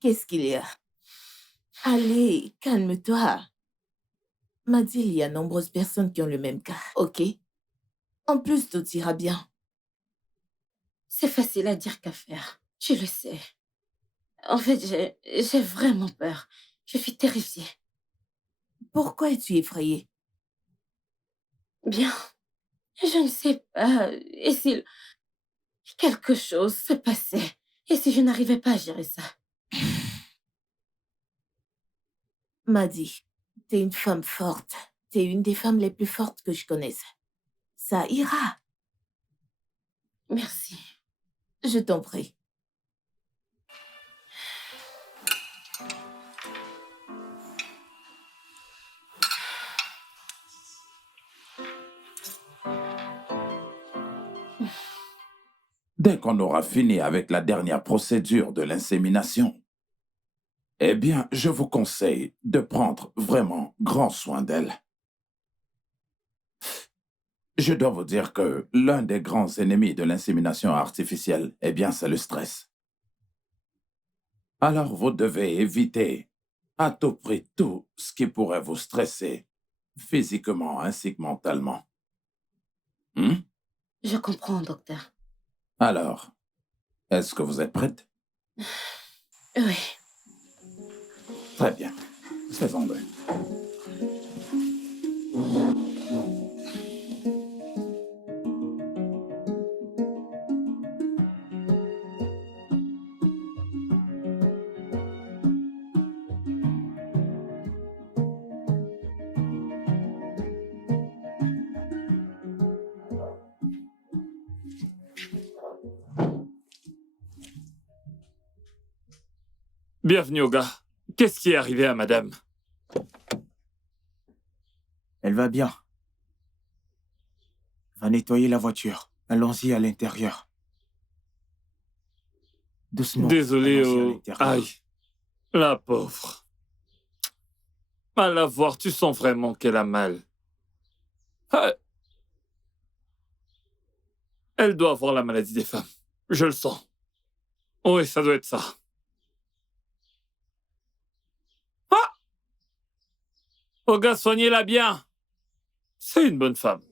Qu'est-ce qu'il y a? Allez, calme-toi. M'a dit, il y a nombreuses personnes qui ont le même cas, ok? En plus, tout ira bien. C'est facile à dire qu'à faire. Je le sais. En fait, j'ai vraiment peur. Je suis terrifiée. Pourquoi es-tu effrayée? Bien, je ne sais pas. Et si quelque chose se passait? Et si je n'arrivais pas à gérer ça? M'a dit, t'es une femme forte. T'es une des femmes les plus fortes que je connaisse. Ça ira. Merci. Je t'en prie. Dès qu'on aura fini avec la dernière procédure de l'insémination, eh bien, je vous conseille de prendre vraiment grand soin d'elle. Je dois vous dire que l'un des grands ennemis de l'insémination artificielle, eh bien, c'est le stress. Alors, vous devez éviter à tout prix tout ce qui pourrait vous stresser, physiquement ainsi que mentalement. Hmm? Je comprends, docteur. Alors, est-ce que vous êtes prête? Oui. Très bien. Faisons-le. Bienvenue, Oga. Qu'est-ce qui est arrivé à madame? Elle va bien. Va nettoyer la voiture. Allons-y à l'intérieur. Doucement. Désolé, Allons-y à oh... l'intérieur. Aïe. La pauvre. À la voir, tu sens vraiment qu'elle a mal. Ah. Elle doit avoir la maladie des femmes. Je le sens. Oui, ça doit être ça. Ah! Oga, soignez-la bien. C'est une bonne femme.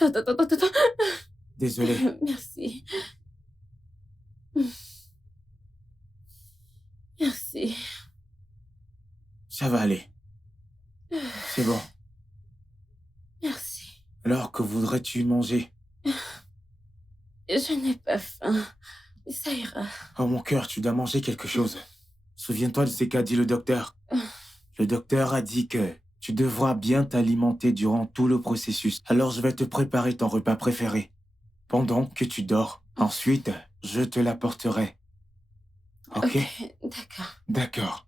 Attends. Désolé. Merci. Merci. Ça va aller. C'est bon. Merci. Alors, que voudrais-tu manger? Je n'ai pas faim. Ça ira. Oh mon cœur, tu dois manger quelque chose. Souviens-toi de ce qu'a dit le docteur. Le docteur a dit que tu devras bien t'alimenter durant tout le processus. Alors je vais te préparer ton repas préféré. Pendant que tu dors. Ensuite, je te l'apporterai. Ok? D'accord. D'accord.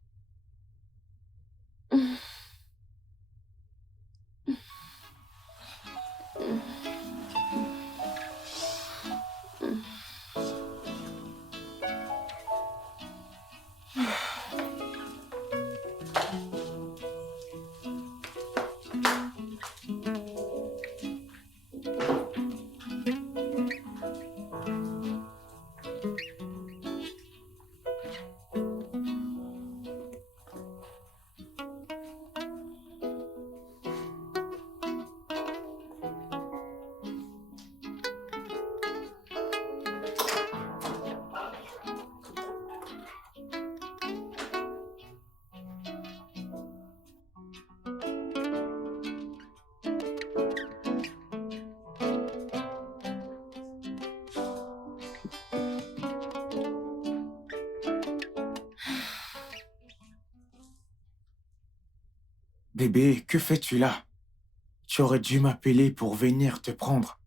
Bébé, que fais-tu là? Tu aurais dû m'appeler pour venir te prendre.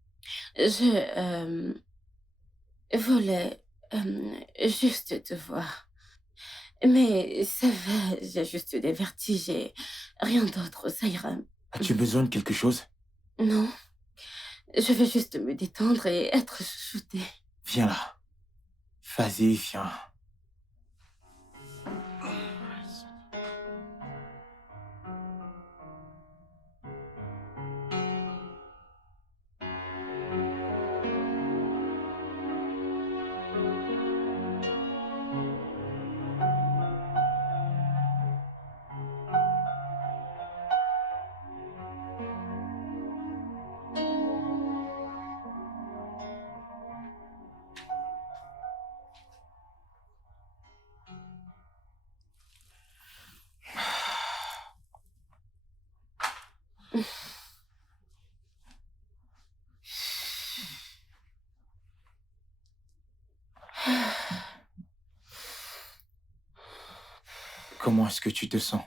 Je voulais juste te voir. Mais ça va, j'ai juste des vertiges et rien d'autre, ça ira. As-tu besoin de quelque chose? Non, je vais juste me détendre et être chouchoutée. Viens là. Vas-y, viens. Comment est-ce que tu te sens?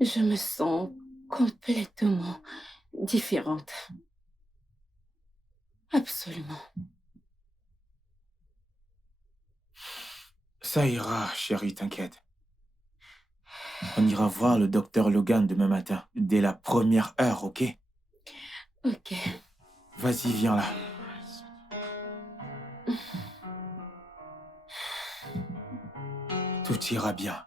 Je me sens complètement différente. Absolument. Ça ira, chérie, t'inquiète. On ira voir le docteur Logan demain matin, dès la première heure, ok? Ok. Vas-y, viens là. Tout ira bien.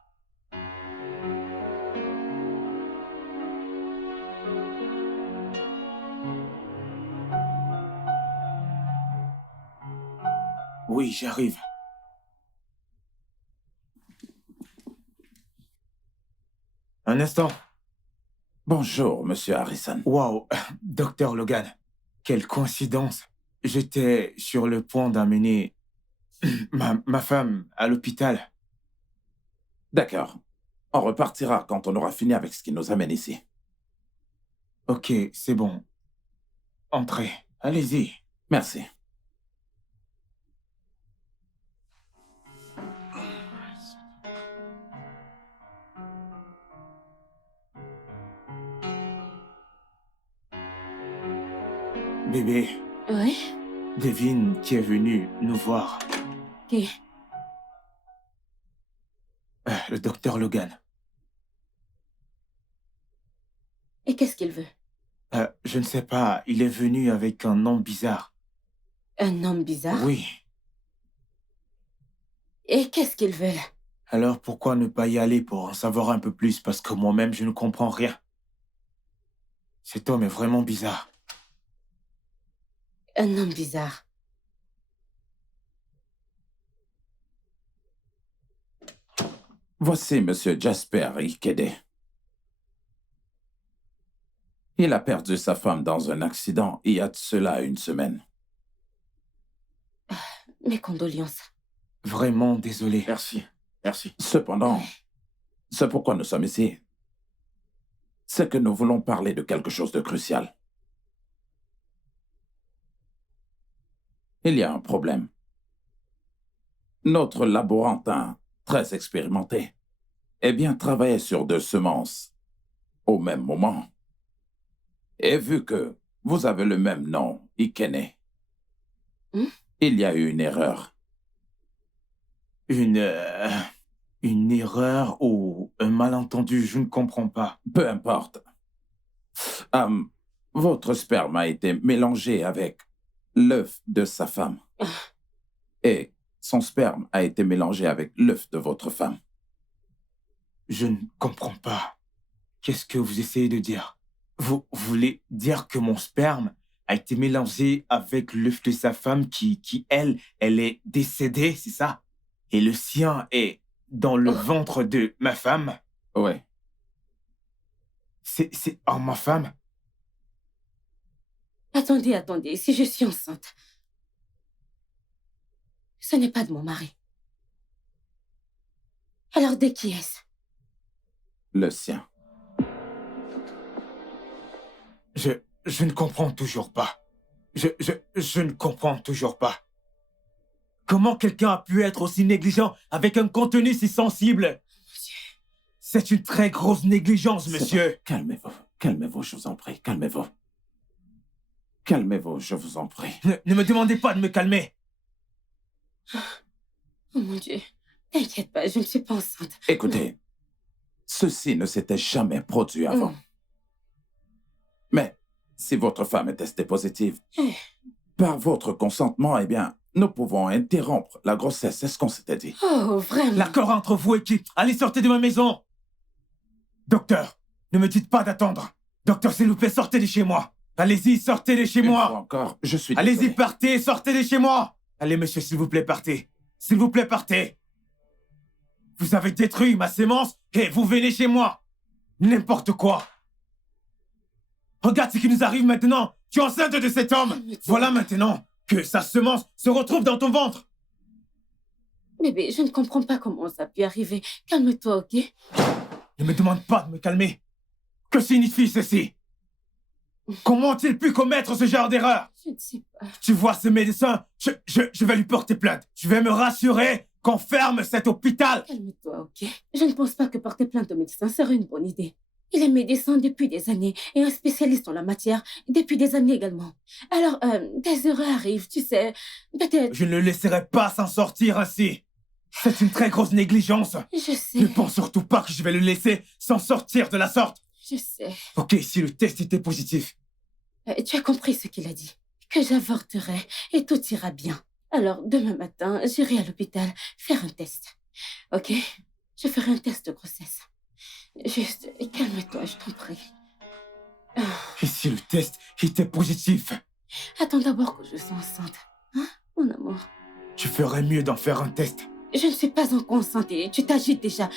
Oui, j'arrive. Un instant. Bonjour, monsieur Harrison. Waouh, docteur Logan. Quelle coïncidence. J'étais sur le point d'amener ma femme à l'hôpital. D'accord. On repartira quand on aura fini avec ce qui nous amène ici. Ok, c'est bon. Entrez. Allez-y. Merci. Bébé, Oui? devine qui est venu nous voir. Qui? Le docteur Logan. Et qu'est-ce qu'il veut? Je ne sais pas, il est venu avec un nom bizarre. Un homme bizarre? Oui. Et qu'est-ce qu'il veut là? Alors pourquoi ne pas y aller pour en savoir un peu plus? Parce que moi-même, je ne comprends rien. Cet homme est vraiment bizarre. Un homme bizarre. Voici monsieur Jasper Ikede. Il a perdu sa femme dans un accident il y a de cela 1 semaine. Mes condoléances. Vraiment désolé. Merci. Merci. Cependant, c'est pourquoi nous sommes ici. C'est que nous voulons parler de quelque chose de crucial. Il y a un problème. Notre laborantin, très expérimenté, travaillait sur 2 semences au même moment. Et vu que vous avez le même nom, Ikene, il y a eu une erreur. Une erreur ou un malentendu, je ne comprends pas. Peu importe. Votre sperme a été mélangé avec l'œuf de sa femme. Et son sperme a été mélangé avec l'œuf de votre femme. Je ne comprends pas. Qu'est-ce que vous essayez de dire? Vous voulez dire que mon sperme a été mélangé avec l'œuf de sa femme qui elle est décédée, c'est ça? Et le sien est dans le ventre de ma femme? Oui. C'est ma femme? Attendez, si je suis enceinte, ce n'est pas de mon mari. Alors de qui est-ce? Le sien. Je ne comprends toujours pas. Je ne comprends toujours pas. Comment quelqu'un a pu être aussi négligent avec un contenu si sensible? Monsieur. C'est une très grosse négligence, monsieur. Bon. Calmez-vous. Calmez-vous, je vous en prie. Calmez-vous. Calmez-vous, je vous en prie. Ne me demandez pas de me calmer. Oh mon Dieu. T'inquiète pas, je ne suis pas enceinte. Écoutez, ceci ne s'était jamais produit avant. Mais si votre femme est testée positive, par votre consentement, nous pouvons interrompre la grossesse. C'est ce qu'on s'était dit. Oh, vraiment? L'accord entre vous et qui? Allez, sortez de ma maison. Docteur, ne me dites pas d'attendre. Docteur, s'il vous plaît, sortez de chez moi. Allez-y, sortez de chez Une moi. fois encore, je suis désolé. Allez-y, partez, sortez de chez moi. Allez, monsieur, s'il vous plaît, partez. S'il vous plaît, partez. Vous avez détruit ma sémence et vous venez chez moi. N'importe quoi. Regarde ce qui nous arrive maintenant. Tu es enceinte de cet homme. Voilà maintenant que sa semence se retrouve dans ton ventre. Bébé, je ne comprends pas comment ça a pu arriver. Calme-toi, ok? Ne me demande pas de me calmer. Que signifie ceci? Comment ont-ils pu commettre ce genre d'erreur? Je ne sais pas. Tu vois ce médecin, je vais lui porter plainte. Je vais me rassurer qu'on ferme cet hôpital. Calme-toi, ok? Je ne pense pas que porter plainte au médecin serait une bonne idée. Il est médecin depuis des années et un spécialiste en la matière depuis des années également. Alors, des erreurs arrivent, tu sais. Peut-être... Je ne le laisserai pas s'en sortir ainsi. C'est une très grosse négligence. Je sais. Ne pense surtout pas que je vais le laisser s'en sortir de la sorte. Je sais. Ok, si le test était positif. Tu as compris ce qu'il a dit. Que j'avorterai et tout ira bien. Alors, demain matin, j'irai à l'hôpital faire un test. Ok? Je ferai un test de grossesse. Juste, calme-toi, je t'en prie. Et si le test était positif? Attends d'abord que je sois enceinte. Hein, mon amour? Tu ferais mieux d'en faire un test. Je ne suis pas encore enceinte et tu t'agites déjà.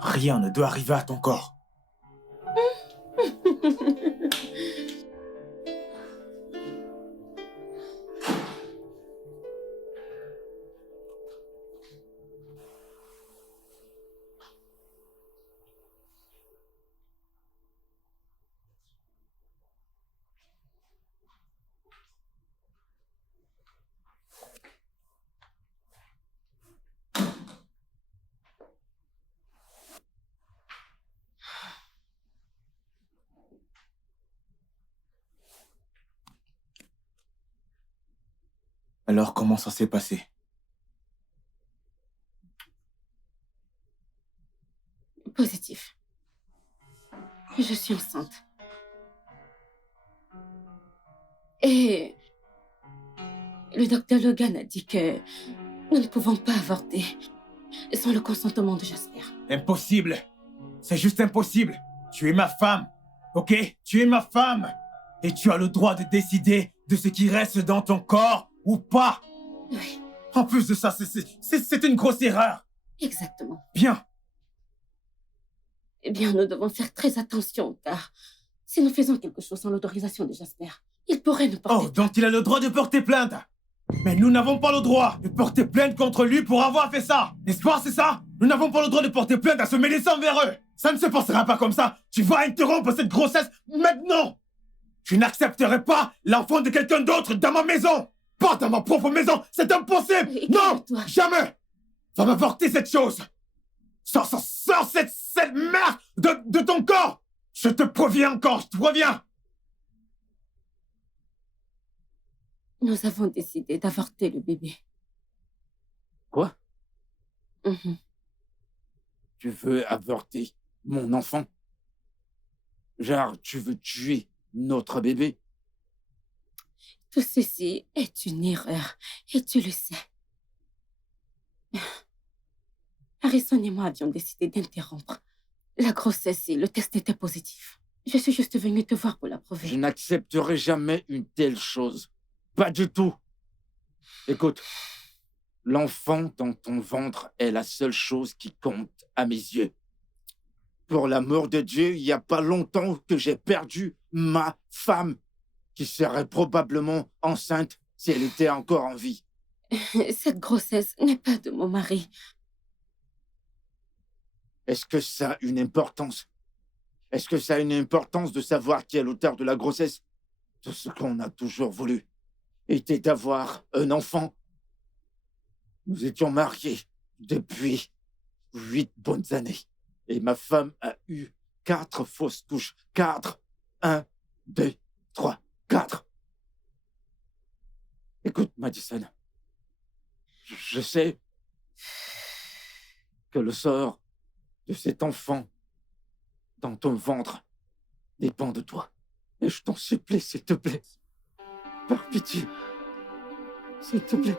Rien ne doit arriver à ton corps. Alors, comment ça s'est passé? Positif. Je suis enceinte. Et le docteur Logan a dit que nous ne pouvons pas avorter sans le consentement de Jasper. Impossible. C'est juste impossible. Tu es ma femme, ok? Tu es ma femme. Et tu as le droit de décider de ce qui reste dans ton corps ou pas. Oui, En plus de ça, c'est une grosse erreur. exactement. Bien. Eh bien, nous devons faire très attention, car si nous faisons quelque chose sans l'autorisation de Jasper, il pourrait nous porter... Oh, donc il a le droit de porter plainte. Mais nous n'avons pas le droit de porter plainte contre lui pour avoir fait ça. N'est-ce pas, c'est ça? Nous n'avons pas le droit de porter plainte à ce médecin envers eux. Ça ne se passera pas comme ça. Tu vas interrompre cette grossesse maintenant. Je n'accepterai pas l'enfant de quelqu'un d'autre dans ma maison. Pas dans ma propre maison. C'est impossible. Et Non, calme-toi. jamais. Va m'avorter cette chose. Sors cette merde de ton corps. Je te préviens encore, je te préviens. Nous avons décidé d'avorter le bébé. Quoi? Mhm. Tu veux avorter mon enfant? Genre, tu veux tuer notre bébé? Tout ceci est une erreur, et tu le sais. Harrison et moi avions décidé d'interrompre la grossesse et le test était positif. Je suis juste venue te voir pour Je l'approuver. n'accepterai jamais une telle chose. Pas du tout. Écoute, l'enfant dans ton ventre est la seule chose qui compte à mes yeux. Pour l'amour de Dieu, il n'y a pas longtemps que j'ai perdu ma femme, qui serait probablement enceinte si elle était encore en vie. Cette grossesse n'est pas de mon mari. Est-ce que ça a une importance? Est-ce que ça a une importance de savoir qui est l'auteur de la grossesse? Tout ce qu'on a toujours voulu était d'avoir un enfant. Nous étions mariés depuis 8 bonnes années. Et ma femme a eu 4 fausses couches. 4. 1, 2, 3, 4. Écoute, Madison. Je sais que le sort de cet enfant dans ton ventre dépend de toi. Et je t'en supplie, s'il te plaît. Par pitié. S'il te plaît.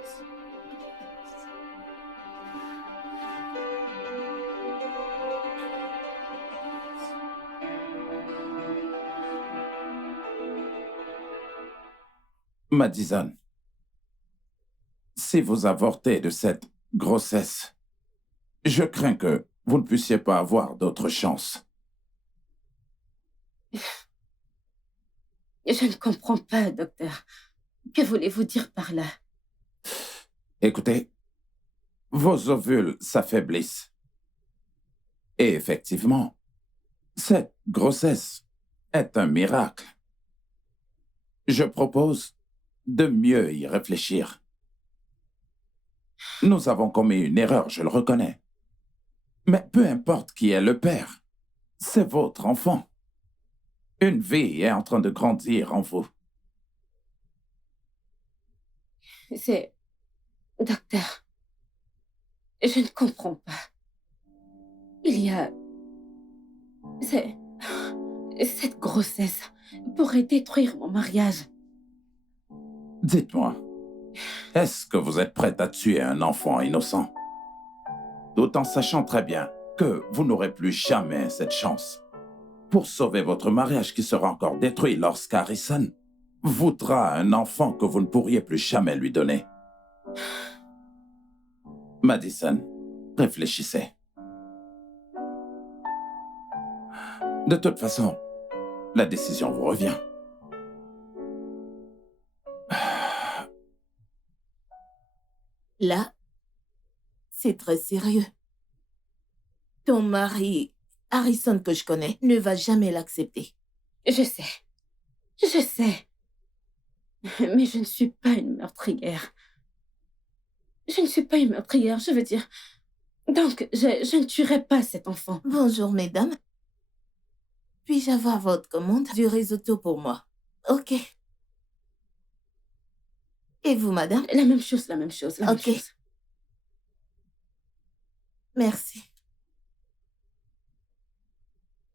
Madison, si vous avortez de cette grossesse, je crains que vous ne puissiez pas avoir d'autre chance. Je ne comprends pas, docteur. Que voulez-vous dire par là? Écoutez, vos ovules s'affaiblissent. Et effectivement, cette grossesse est un miracle. Je propose de mieux y réfléchir. Nous avons commis une erreur, je le reconnais. Mais peu importe qui est le père, c'est votre enfant. Une vie est en train de grandir en vous. C'est... Docteur, je ne comprends pas. Il y a... C'est... Cette grossesse pourrait détruire mon mariage. Dites-moi, est-ce que vous êtes prête à tuer un enfant innocent? Tout en sachant très bien que vous n'aurez plus jamais cette chance. Pour sauver votre mariage qui sera encore détruit lorsqu'Harrison voudra un enfant que vous ne pourriez plus jamais lui donner. Madison, réfléchissez. De toute façon, la décision vous revient. Là, c'est très sérieux. Ton mari, Harrison que je connais, ne va jamais l'accepter. Je sais. Je sais. Mais je ne suis pas une meurtrière. Je ne suis pas une meurtrière, je veux dire. Donc, je ne tuerai pas cet enfant. Bonjour, mesdames. Puis-je avoir votre commande du risotto pour moi? Ok. Et vous, madame? La même chose, la même chose, la même Ok. chose. Merci.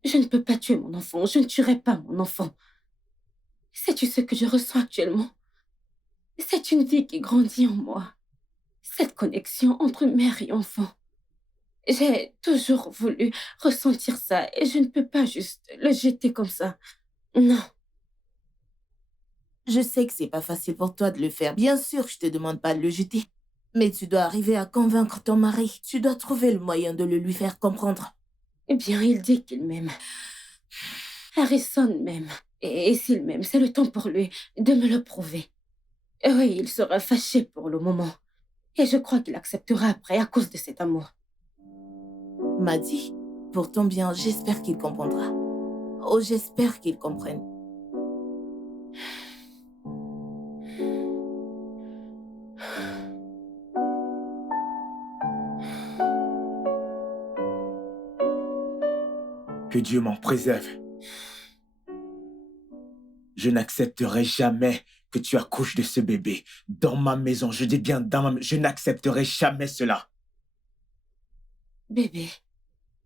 Je ne peux pas tuer mon enfant. Je ne tuerai pas mon enfant. Sais-tu ce que je ressens actuellement? C'est une vie qui grandit en moi. Cette connexion entre mère et enfant. J'ai toujours voulu ressentir ça et je ne peux pas juste le jeter comme ça. Non. Je sais que c'est pas facile pour toi de le faire. Bien sûr, je te demande pas de le jeter. Mais tu dois arriver à convaincre ton mari. Tu dois trouver le moyen de le lui faire comprendre. Eh bien, il dit qu'il m'aime. Harrison m'aime. Et s'il m'aime, c'est le temps pour lui de me le prouver. Oui, il sera fâché pour le moment. Et je crois qu'il acceptera après à cause de cet amour. M'a dit, pour ton bien, j'espère qu'il comprendra. Oh, j'espère qu'il comprenne. Que Dieu m'en préserve. Je n'accepterai jamais que tu accouches de ce bébé dans ma maison. Je dis bien dans ma maison. Je n'accepterai jamais cela. Bébé,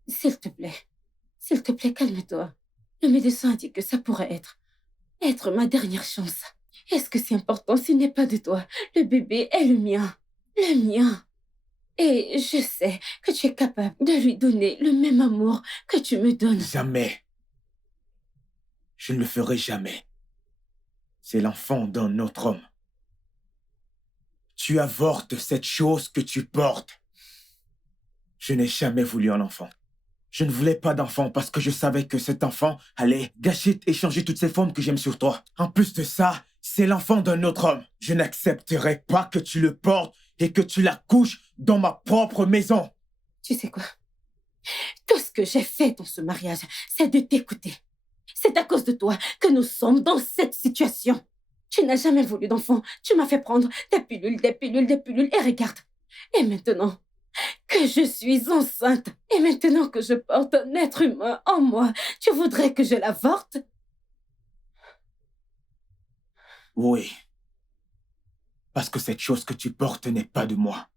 s'il te plaît, calme-toi. Le médecin a dit que ça pourrait être ma dernière chance. Est-ce que c'est important s'il n'est pas de toi? Le bébé est le mien. Le mien. Et je sais que tu es capable de lui donner le même amour que tu me donnes. Jamais. Je ne le ferai jamais. C'est l'enfant d'un autre homme. Tu avortes cette chose que tu portes. Je n'ai jamais voulu un enfant. Je ne voulais pas d'enfant parce que je savais que cet enfant allait gâcher et changer toutes ces formes que j'aime sur toi. En plus de ça, c'est l'enfant d'un autre homme. Je n'accepterai pas que tu le portes et que tu l'accouches dans ma propre maison. Tu sais quoi? Tout ce que j'ai fait dans ce mariage, c'est de t'écouter. C'est à cause de toi que nous sommes dans cette situation. Tu n'as jamais voulu d'enfant. Tu m'as fait prendre des pilules, des pilules, des pilules. Et regarde. Et maintenant que je suis enceinte, et maintenant que je porte un être humain en moi, tu voudrais que je l'avorte? Oui. Parce que cette chose que tu portes n'est pas de moi.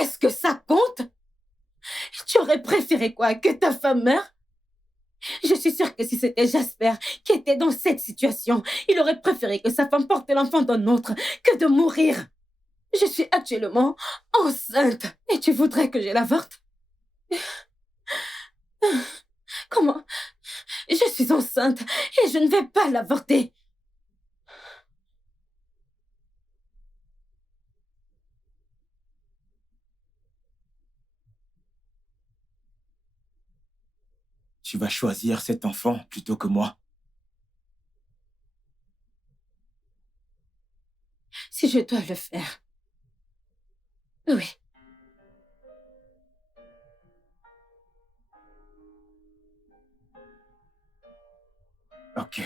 Est-ce que ça compte? Tu aurais préféré quoi? Que ta femme meure? Je suis sûre que si c'était Jasper qui était dans cette situation, il aurait préféré que sa femme porte l'enfant d'un autre que de mourir. Je suis actuellement enceinte et tu voudrais que je l'avorte? Comment? Je suis enceinte et je ne vais pas l'avorter. Tu vas choisir cet enfant plutôt que moi. Si je dois le faire. Oui. Ok.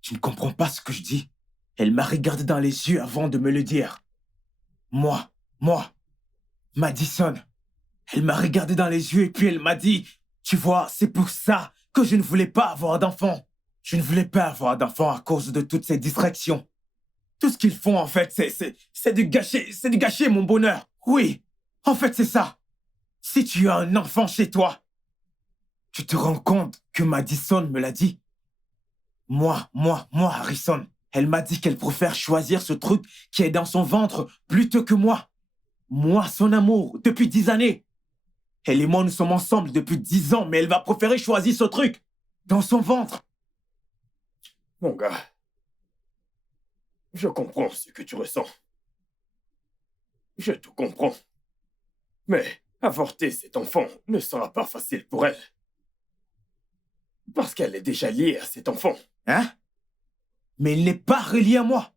Tu ne comprends pas ce que je dis? Elle m'a regardé dans les yeux avant de me le dire. Moi, Madison. Elle m'a regardé dans les yeux et puis elle m'a dit, tu vois, c'est pour ça que je ne voulais pas avoir d'enfant. Je ne voulais pas avoir d'enfant à cause de toutes ces distractions. Tout ce qu'ils font, en fait, c'est de gâcher mon bonheur. Oui, en fait, c'est ça. Si tu as un enfant chez toi, tu te rends compte que Madison me l'a dit. Moi, Harrison. Elle m'a dit qu'elle préfère choisir ce truc qui est dans son ventre plutôt que moi. Moi, son amour, depuis 10 années. Elle et moi, nous sommes ensemble depuis 10 ans, mais elle va préférer choisir ce truc dans son ventre. Mon gars, je comprends ce que tu ressens. Je te comprends. Mais avorter cet enfant ne sera pas facile pour elle. Parce qu'elle est déjà liée à cet enfant. Hein? Mais il n'est pas relié à moi.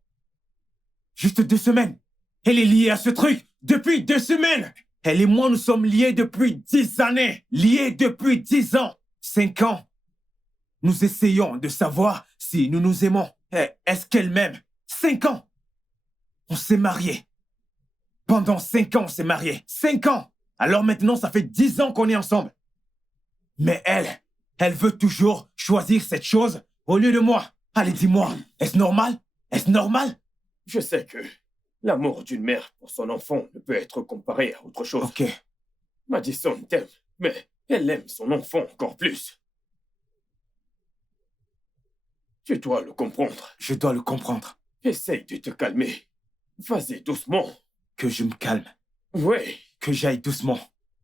Juste 2 semaines. Elle est liée à ce truc depuis 2 semaines. Elle et moi, nous sommes liés depuis 10 années. Liés depuis 10 ans. 5 ans. Nous essayons de savoir si nous nous aimons. Est-ce qu'elle m'aime? 5 ans. On s'est mariés. Pendant 5 ans, on s'est mariés. 5 ans. Alors maintenant, ça fait 10 ans qu'on est ensemble. Mais elle veut toujours choisir cette chose au lieu de moi. Allez, dis-moi, est-ce normal? Est-ce normal? Je sais que l'amour d'une mère pour son enfant ne peut être comparé à autre chose. Ok. Madison t'aime, mais elle aime son enfant encore plus. Tu dois le comprendre. Je dois le comprendre. Essaye de te calmer. Vas-y doucement. Que je me calme. Oui. Que j'aille doucement.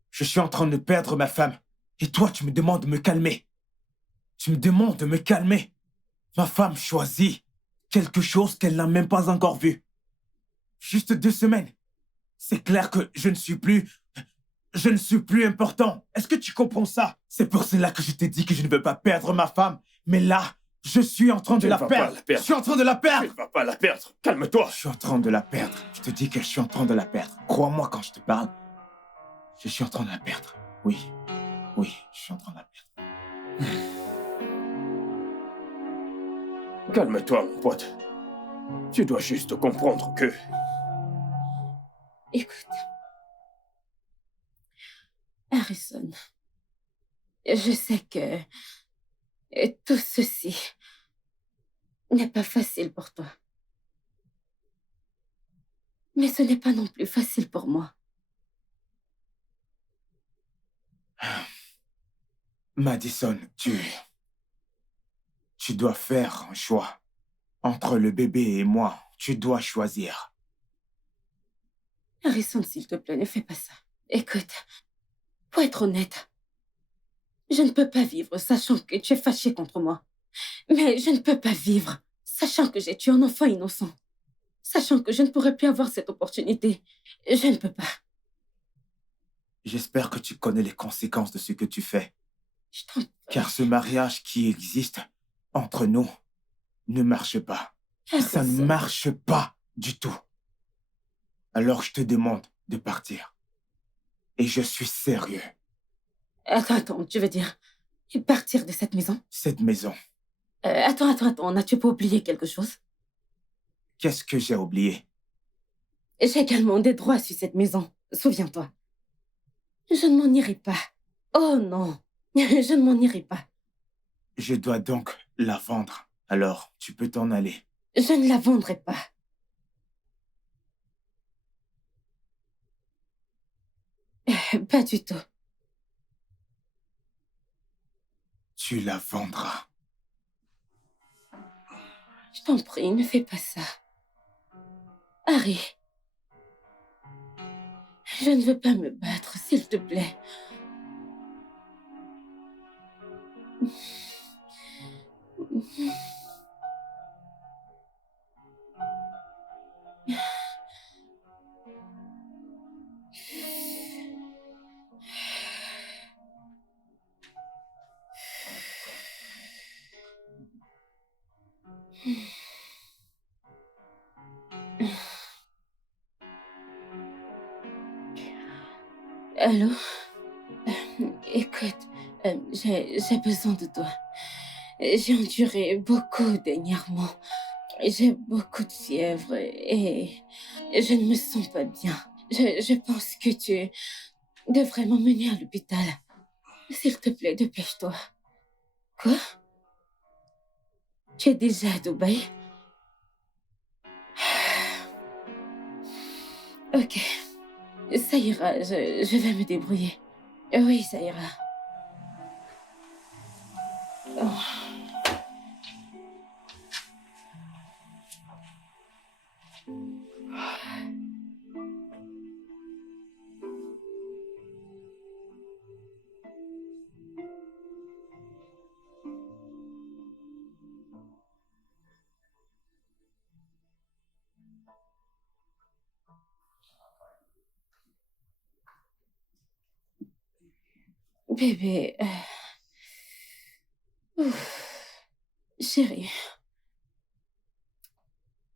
Je suis en train de perdre ma femme. Et toi, tu me demandes de me calmer. Tu me demandes de me calmer. Ma femme choisit quelque chose qu'elle n'a même pas encore vu. Juste 2 semaines. C'est clair que je ne suis plus important. Est-ce que tu comprends ça? C'est pour cela que je t'ai dit que je ne veux pas perdre ma femme. Mais là, je suis en train de la perdre. Je suis en train de la Tu perdre. ne vas pas la perdre. Calme-toi. Je suis en train de la perdre. Je te dis que je suis en train de la perdre. Crois-moi quand je te parle. Je suis en train de la perdre. Oui, je suis en train de la perdre. Calme-toi, mon pote. Tu dois juste comprendre que... Écoute, Harrison, je sais que tout ceci n'est pas facile pour toi. Mais ce n'est pas non plus facile pour moi. Madison, tu dois faire un choix. Entre le bébé et moi, tu dois choisir. Harrison, s'il te plaît, ne fais pas ça. Écoute, pour être honnête, je ne peux pas vivre sachant que tu es fâché contre moi. Mais je ne peux pas vivre sachant que j'ai tué un enfant innocent. Sachant que je ne pourrai plus avoir cette opportunité. Je ne peux pas. J'espère que tu connais les conséquences de ce que tu fais. Je t'en... Car ce mariage qui existe entre nous ne marche pas. Ça ne Harrison. marche pas du tout. Alors je te demande de partir. Et je suis sérieux. Attends, tu veux dire partir de cette maison? Cette maison, Attends, n'as-tu pas oublié quelque chose? qu'est-ce que j'ai oublié? J'ai également des droits sur cette maison, souviens-toi. Je ne m'en irai pas. Oh non, je ne m'en irai pas. Je dois donc la vendre. Alors, tu peux t'en aller. Je ne la vendrai pas. Pas du tout. Tu la vendras. Je t'en prie, ne fais pas ça. Harry, je ne veux pas me battre, s'il te plaît. Allô? Écoute, J'ai besoin de toi. J'ai enduré beaucoup dernièrement. J'ai beaucoup de fièvre et je ne me sens pas bien. Je pense que tu devrais m'emmener à l'hôpital. S'il te plaît, dépêche-toi. Quoi? Tu es déjà à Dubaï? Ok, ça ira, je vais me débrouiller. Oui, ça ira. Oh. Bébé, ouf. Chérie,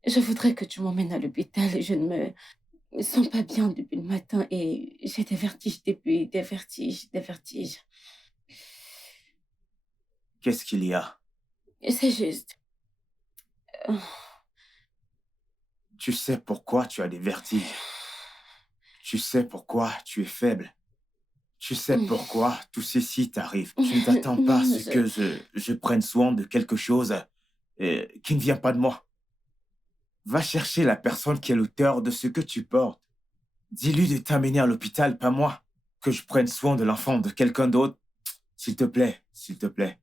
je voudrais que tu m'emmènes à l'hôpital. Je ne me sens pas bien depuis le matin et j'ai des vertiges depuis, des vertiges, des vertiges. Qu'est-ce qu'il y a? C'est juste. Tu sais pourquoi tu as des vertiges. Tu sais pourquoi tu es faible. Tu sais pourquoi tout ceci t'arrive. Tu ne t'attends pas à ce que je prenne soin de quelque chose qui ne vient pas de moi. Va chercher la personne qui est l'auteur de ce que tu portes. Dis-lui de t'amener à l'hôpital, pas moi. Que je prenne soin de l'enfant de quelqu'un d'autre. S'il te plaît, s'il te plaît.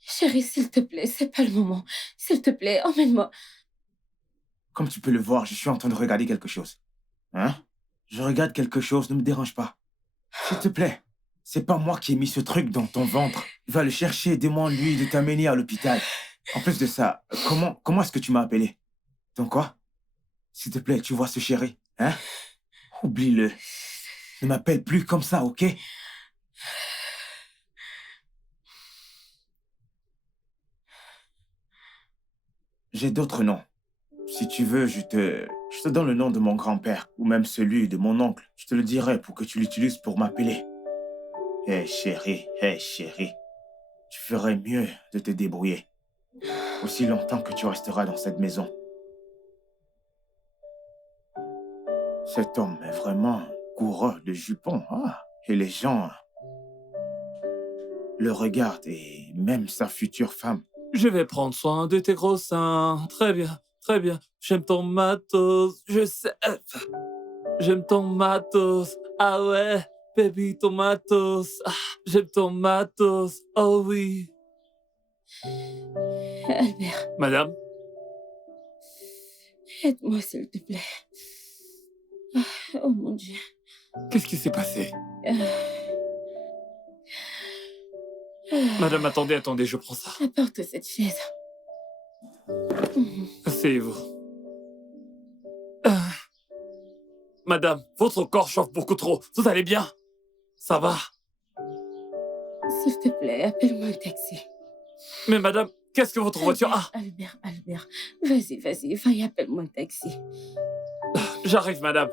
Chérie, s'il te plaît, c'est pas le moment. S'il te plaît, emmène-moi. Comme tu peux le voir, je suis en train de regarder quelque chose. Hein? Je regarde quelque chose, ne me dérange pas. S'il te plaît, c'est pas moi qui ai mis ce truc dans ton ventre. Va le chercher et demande-lui de t'amener à l'hôpital. En plus de ça, comment est-ce que tu m'as appelé? Donc quoi? S'il te plaît, tu vois ce chéri, hein? Oublie-le. Ne m'appelle plus comme ça, ok? J'ai d'autres noms. Si tu veux, je te donne le nom de mon grand-père, ou même celui de mon oncle. Je te le dirai pour que tu l'utilises pour m'appeler. Hé chérie, tu ferais mieux de te débrouiller. Aussi longtemps que tu resteras dans cette maison. Cet homme est vraiment coureur de jupons. Ah, et les gens le regardent, et même sa future femme. Je vais prendre soin de tes gros seins. Très bien, très bien. J'aime ton matos. Je sais. J'aime ton matos. Ah ouais, baby, ton matos. Ah, j'aime ton matos. Oh oui. Albert, Madame, aide-moi, s'il te plaît. Ah, oh mon Dieu. qu'est-ce qui s'est passé? Ah. Ah. Madame, attendez, je prends ça. Apporte cette chaise. Asseyez-vous. Ah. Madame, votre corps chauffe beaucoup trop. Vous allez bien? Ça va? S'il te plaît, appelle-moi un taxi. Mais madame, qu'est-ce que votre voiture a? Albert, vas-y, va et appelle-moi un taxi. J'arrive, madame.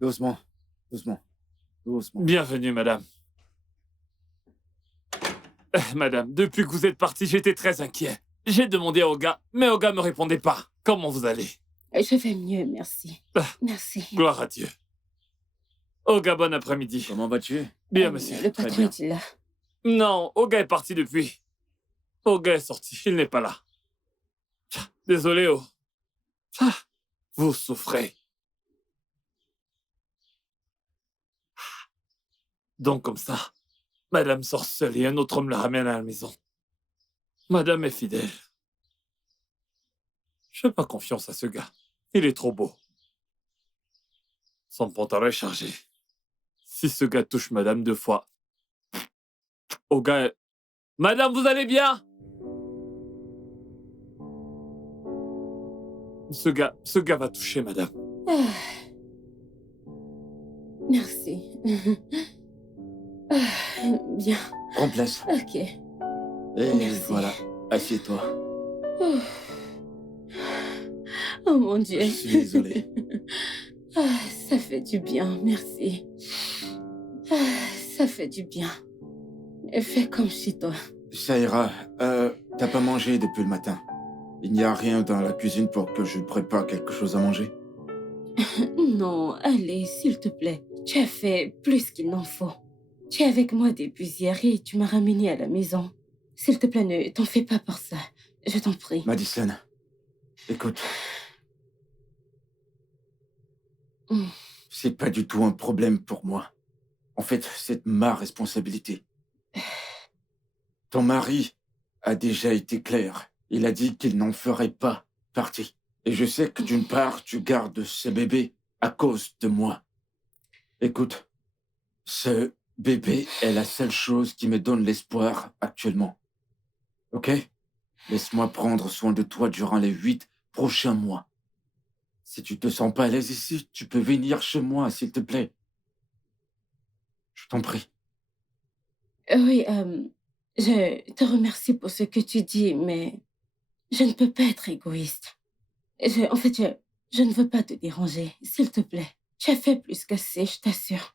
Doucement. Bienvenue, madame. Madame, depuis que vous êtes partie, j'étais très inquiet. J'ai demandé à Oga, mais Oga me répondait pas. Comment vous allez? Je vais mieux, merci. Ah. Merci. Gloire à Dieu. Oga, bon après-midi. Comment vas-tu? Bien, monsieur. Le patron est-il là? Non, Oga est parti depuis. Oga est sorti, il n'est pas là. Désolé, Oh. Vous souffrez. Donc comme ça, madame sort seule et un autre homme la ramène à la maison. Madame est fidèle. Je fais pas confiance à ce gars. Il est trop beau. Son pantalon est chargé. Si ce gars touche madame 2 fois... Oh gars... Madame, vous allez bien? Ce gars va toucher madame. Ah. Merci. Ah, bien. Prends place. Ok. Et Merci. voilà, assieds-toi. Oh mon Dieu. Je suis désolé. Ah, ça fait du bien, merci. Ah, ça fait du bien. Fais comme chez toi. Ça ira. T'as pas mangé depuis le matin. Il n'y a rien dans la cuisine pour que je prépare quelque chose à manger. Non, allez, s'il te plaît. Tu as fait plus qu'il n'en faut. Tu es avec moi depuis hier et tu m'as ramené à la maison. S'il te plaît, ne t'en fais pas pour ça. Je t'en prie. Madison, écoute. C'est pas du tout un problème pour moi. En fait, c'est ma responsabilité. Ton mari a déjà été clair. Il a dit qu'il n'en ferait pas partie. Et je sais que d'une part, tu gardes ce bébé à cause de moi. Écoute, ce bébé est la seule chose qui me donne l'espoir actuellement. Ok? Laisse-moi prendre soin de toi durant les 8 prochains mois. Si tu te sens pas à l'aise ici, tu peux venir chez moi, s'il te plaît. Je t'en prie. Oui, je te remercie pour ce que tu dis, mais je ne peux pas être égoïste. En fait, je ne veux pas te déranger, s'il te plaît. Tu as fait plus qu'assez, je t'assure.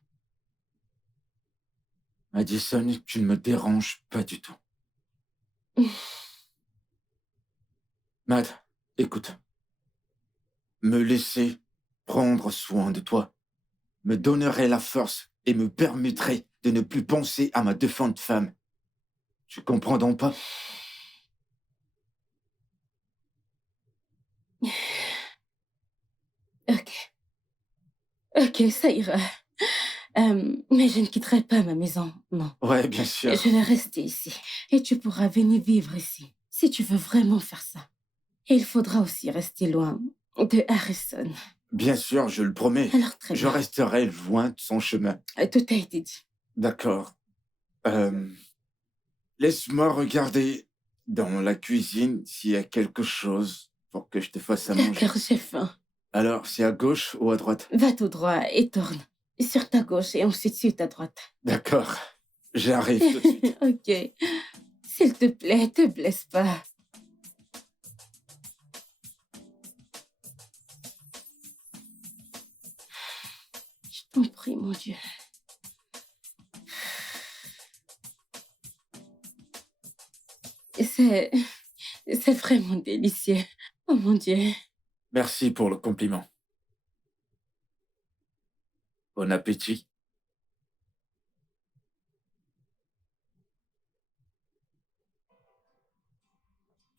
Madison, tu ne me déranges pas du tout. Matt, écoute. Me laisser prendre soin de toi me donnerait la force et me permettrait de ne plus penser à ma défunte femme. Tu comprends donc pas? Ok, ça ira. Mais je ne quitterai pas ma maison, non. Ouais, bien sûr. Je vais rester ici. Et tu pourras venir vivre ici, si tu veux vraiment faire ça. Et il faudra aussi rester loin de Harrison. Bien sûr, je le promets. Alors très Je bien. resterai loin de son chemin. Tout a été dit. D'accord. Laisse-moi regarder dans la cuisine s'il y a quelque chose pour que je te fasse à manger. D'accord, j'ai faim. Alors, c'est à gauche ou à droite? Va tout droit et tourne. Sur ta gauche et ensuite sur ta droite. D'accord. J'arrive tout de suite. Ok. S'il te plaît, te blesse pas. Je t'en prie, mon Dieu. C'est vraiment délicieux. Oh mon Dieu. Merci pour le compliment. Bon appétit.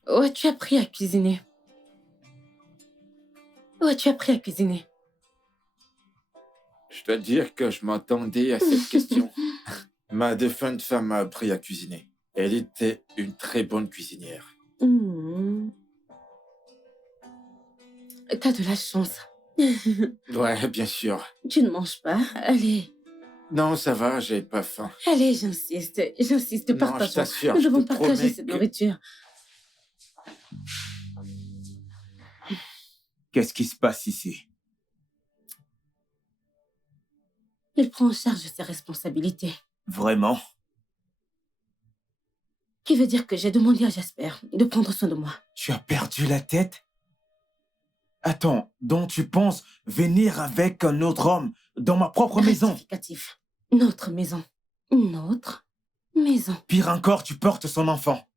Où as-tu appris à cuisiner? Où as-tu appris à cuisiner? Je dois dire que je m'attendais à cette question. Ma défunte femme m'a appris à cuisiner. Elle était une très bonne cuisinière. T'as de la chance. Ouais, bien sûr. Tu ne manges pas? Allez. Non, ça va, j'ai pas faim. Allez, j'insiste. J'insiste, Non, je partageons. t'assure, Nous je devons te partager promets cette que- nourriture. Qu'est-ce qui se passe ici? Il prend en charge ses responsabilités. Vraiment? Qui veut dire que j'ai demandé à Jasper de prendre soin de moi. Tu as perdu la tête? Attends, donc tu penses venir avec un autre homme dans ma propre maison? Rectificatif. Notre maison. Notre maison. Pire encore, tu portes son enfant.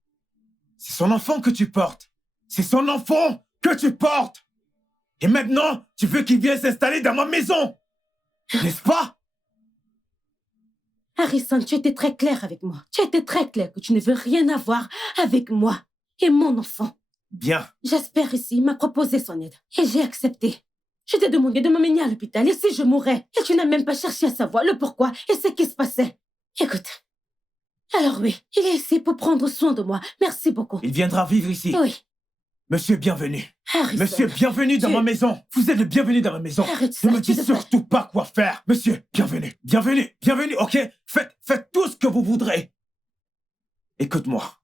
C'est son enfant que tu portes. C'est son enfant que tu portes. Et maintenant, tu veux qu'il vienne s'installer dans ma maison. N'est-ce pas? Harrison, tu étais très clair avec moi. Tu étais très clair que tu ne veux rien avoir avec moi et mon enfant. Bien. Jasper ici m'a proposé son aide et j'ai accepté. Je t'ai demandé de m'emmener à l'hôpital et si je mourais, et tu n'as même pas cherché à savoir le pourquoi et ce qui se passait. Écoute. Alors oui, il est ici pour prendre soin de moi. Merci beaucoup. Il viendra vivre ici. Oui. Monsieur, bienvenue. Harrison. Monsieur, bienvenue dans Tu- ma maison. Vous êtes le bienvenu dans ma maison. Arrête ça, Ne me tu dites devrais- surtout pas quoi faire. Monsieur, bienvenue, bienvenue, bienvenue, ok? Faites tout ce que vous voudrez. Écoute-moi.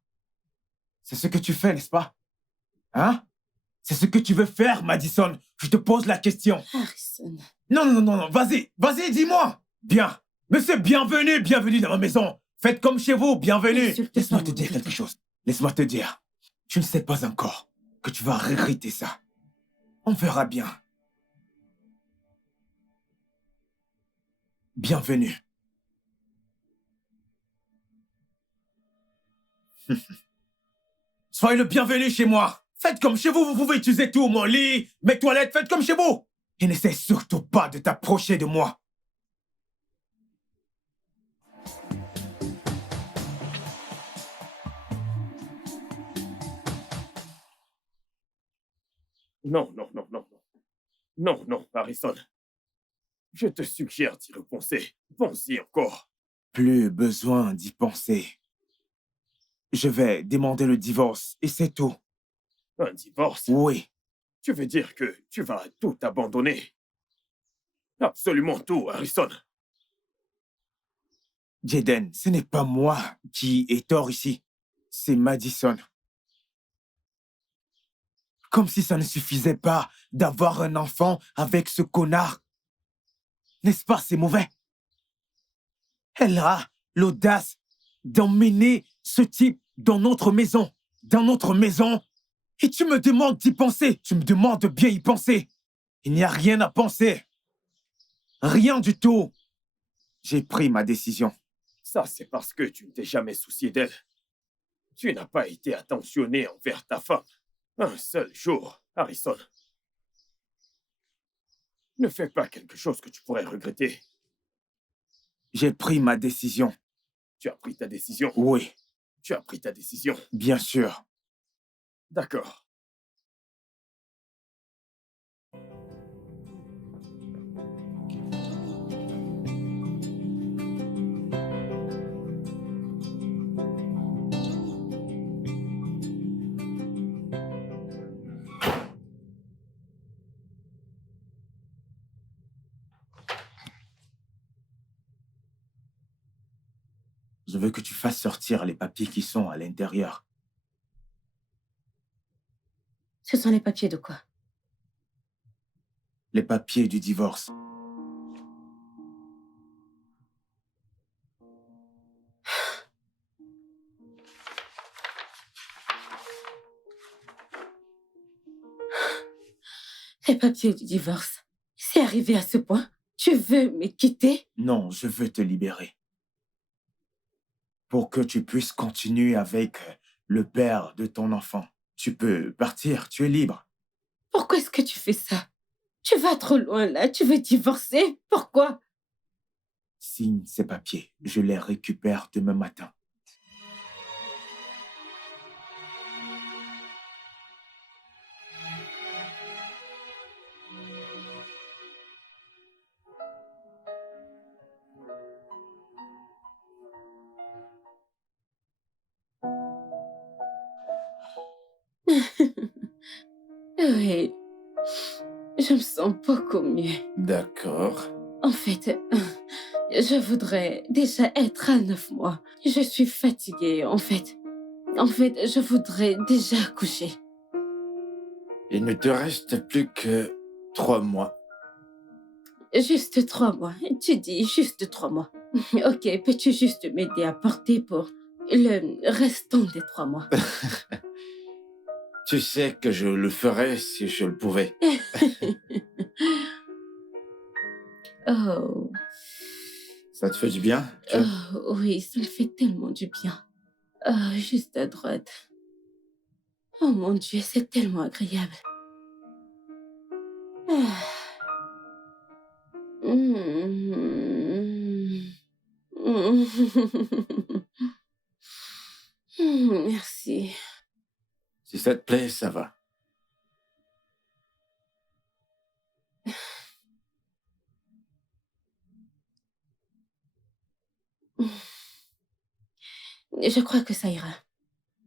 C'est ce que tu fais, n'est-ce pas? Hein? C'est ce que tu veux faire, Madison. Je te pose la question. Harrison. Non, vas-y, dis-moi. Bien. Monsieur, bienvenue dans ma maison. Faites comme chez vous, bienvenue. Insulte pas Laisse-moi te mon dire héritage. quelque chose. Laisse-moi te dire. Tu ne sais pas encore que tu vas regretter ça. On verra bien. Bienvenue. Soyez le bienvenu chez moi. Faites comme chez vous, vous pouvez utiliser tout, mon lit, mes toilettes, faites comme chez vous. Et n'essaie surtout pas de t'approcher de moi. Non, non, non, non, non. Non, non, Harrison. Je te suggère d'y repenser. Pense-y encore. Plus besoin d'y penser. Je vais demander le divorce et c'est tout. Un divorce? Oui, Tu veux dire que tu vas tout abandonner? Absolument tout, Harrison. Jaden, ce n'est pas moi qui ai tort ici. C'est Madison. Comme si ça ne suffisait pas d'avoir un enfant avec ce connard. N'est-ce pas, c'est mauvais? Elle a l'audace d'emmener ce type dans notre maison. Dans notre maison. Et tu me demandes d'y penser. Tu me demandes de bien y penser. Il n'y a rien à penser. Rien du tout. J'ai pris ma décision. Ça, c'est parce que tu ne t'es jamais soucié d'elle. Tu n'as pas été attentionné envers ta femme. Un seul jour, Harrison. Ne fais pas quelque chose que tu pourrais regretter. J'ai pris ma décision. Tu as pris ta décision. Oui, Tu as pris ta décision. bien sûr. D'accord. Je veux que tu fasses sortir les papiers qui sont à l'intérieur. Ce sont les papiers de quoi? Les papiers du divorce. Les papiers du divorce. C'est arrivé à ce point? Tu veux me quitter? Non, je veux te libérer. Pour que tu puisses continuer avec le père de ton enfant. Tu peux partir, tu es libre. Pourquoi est-ce que tu fais ça? Tu vas trop loin là, tu veux divorcer? Pourquoi? Signe ces papiers, je les récupère demain matin. Oui, je me sens beaucoup mieux. D'accord. En fait, je voudrais déjà être à 9 mois. Je suis fatiguée, en fait. En fait, je voudrais déjà accoucher. Il ne te reste plus que 3 mois. Juste 3 mois. Tu dis juste 3 mois. Ok, peux-tu juste m'aider à porter pour le restant des 3 mois? Tu sais que je le ferais si je le pouvais. Oh, Ça te fait du bien? oh, oui, ça me fait tellement du bien. Oh, juste à droite. Oh mon Dieu, c'est tellement agréable. Ah. Mm. Merci. Si ça te plaît, ça va. Je crois que ça ira.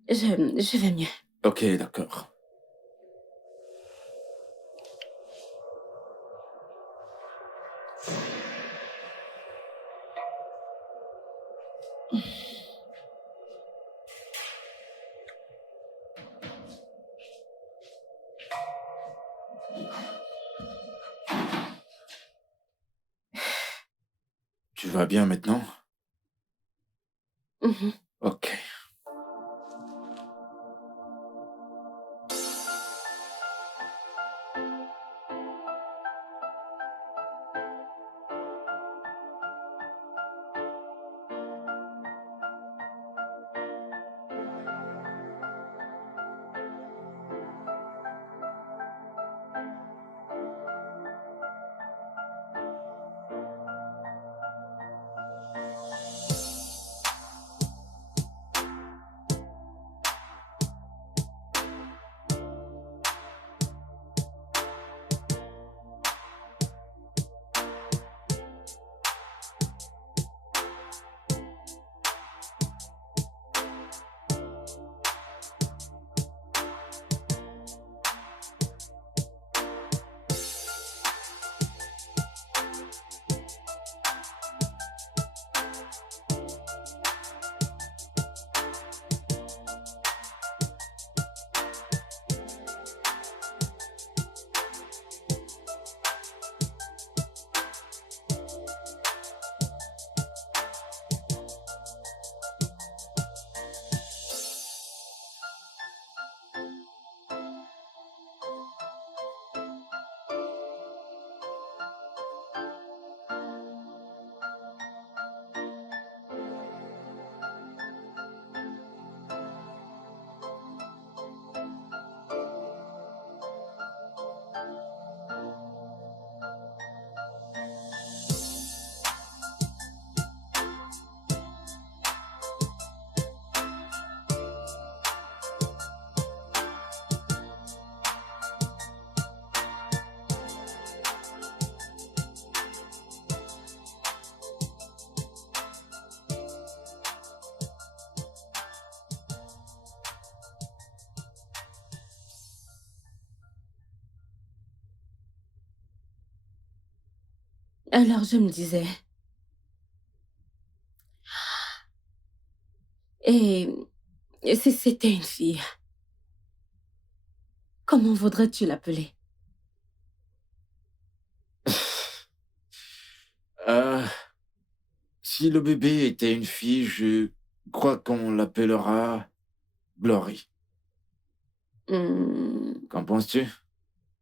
Je vais mieux. Ok, d'accord. Tu vas bien maintenant? Mhm. Ok. Alors je me disais, et si c'était une fille, comment voudrais-tu l'appeler? Euh, Si le bébé était une fille, je crois qu'on l'appellera Glory. Hmm, Qu'en penses-tu?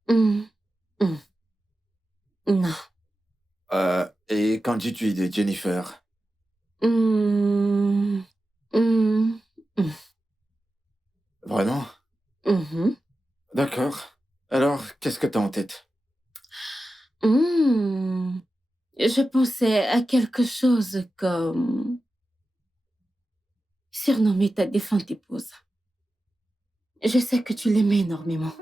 hmm, hmm. Non. Et qu'en dis-tu de Jennifer? Hmm, hmm, hmm, Vraiment? mhm. D'accord. Alors, qu'est-ce que t'as en tête? Hmm. Je pensais à quelque chose comme surnommer ta défunte épouse. Je sais que tu l'aimais énormément.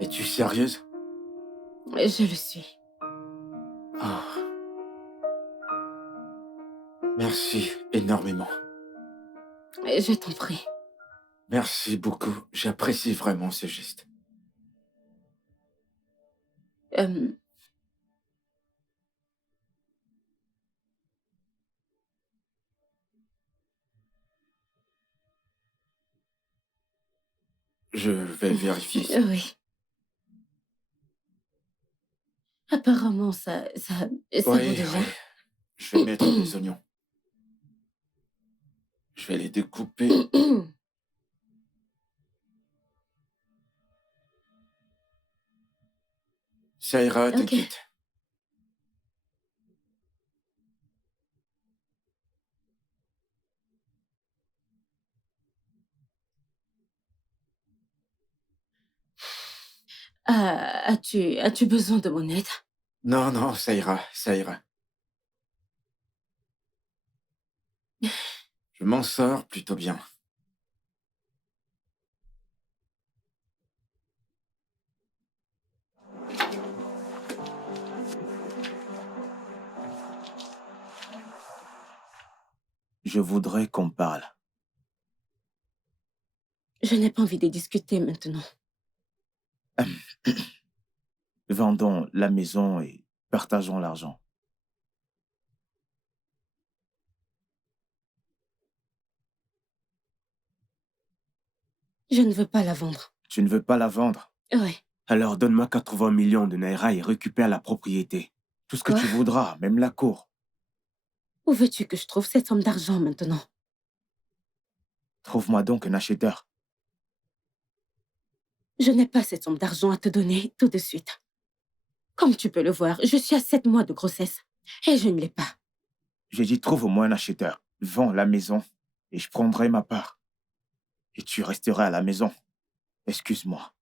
Es-tu sérieuse? Je le suis. Ah, merci énormément. Je t'en prie. Merci beaucoup. J'apprécie vraiment ce geste. Euh, Je vais vérifier ça. oui. Apparemment, ça vaut Oui, déjà. oui. Je vais mettre des oignons. Je vais les découper. Ça ira, Ok. t'inquiète. As-tu besoin de mon aide? Non, non, ça ira, ça ira. Je m'en sors plutôt bien. Je voudrais qu'on parle. Je n'ai pas envie de discuter maintenant. Vendons la maison et partageons l'argent. Je ne veux pas la vendre. Tu ne veux pas la vendre? Ouais. Alors donne-moi 80 millions de naira et récupère la propriété. Tout ce que Quoi? tu voudras, même la cour. Où veux-tu que je trouve cette somme d'argent maintenant? Trouve-moi donc un acheteur. Je n'ai pas cette somme d'argent à te donner tout de suite. Comme tu peux le voir, je suis à 7 mois de grossesse et je ne l'ai pas. J'ai dit trouve au moins un acheteur. Vends la maison et je prendrai ma part. Et tu resteras à la maison. Excuse-moi.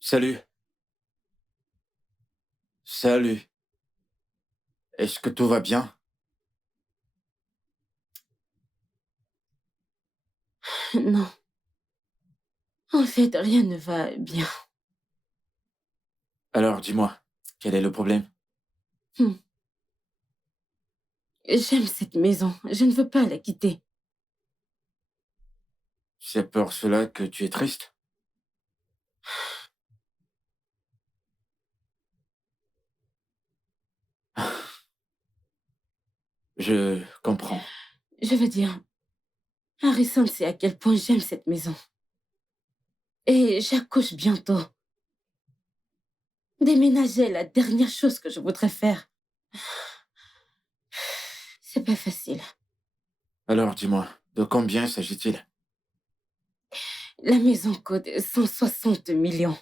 Salut. Salut. Est-ce que tout va bien? Non. En fait, rien ne va bien. Alors, dis-moi, quel est le problème? J'aime cette maison. Je ne veux pas la quitter. C'est pour cela que tu es triste? Je comprends. Je veux dire, Harrison sait à quel point j'aime cette maison. Et j'accouche bientôt. Déménager est la dernière chose que je voudrais faire. C'est pas facile. Alors, dis-moi, de combien s'agit-il? La maison coûte 160 millions.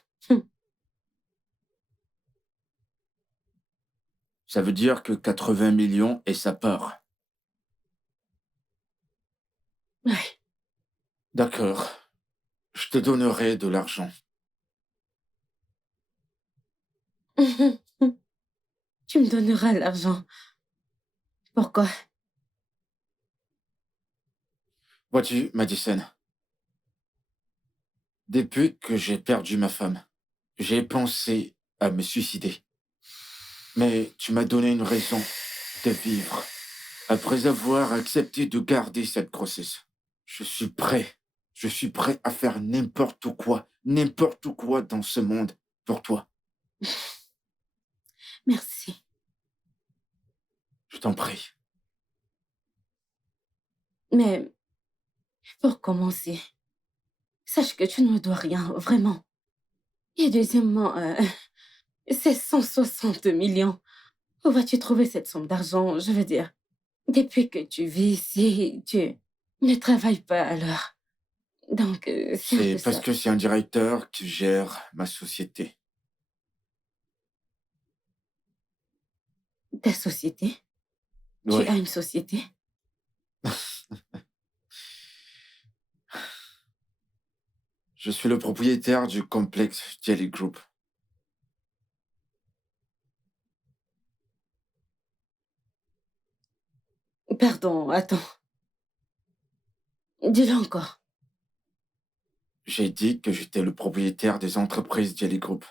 Ça veut dire que 80 millions est sa part. Ouais. D'accord. Je te donnerai de l'argent. Tu me donneras l'argent. Pourquoi? Vois-tu, Madison, depuis que j'ai perdu ma femme, j'ai pensé à me suicider. Mais tu m'as donné une raison de vivre. Après avoir accepté de garder cette grossesse, je suis prêt. Je suis prêt à faire n'importe quoi dans ce monde pour toi. Merci. Je t'en prie. Mais pour commencer, sache que tu ne me dois rien, vraiment. Et deuxièmement, c'est 160 millions. Où vas-tu trouver cette somme d'argent? Je veux dire, depuis que tu vis ici, tu ne travailles pas alors. Donc, c'est un C'est peu parce ça. que c'est un directeur qui gère ma société. Ta société? Tu Oui. as une société? Je suis le propriétaire du complexe Jelly Group. Pardon, attends. Dis-le encore. J'ai dit que j'étais le propriétaire des entreprises Jelly Group.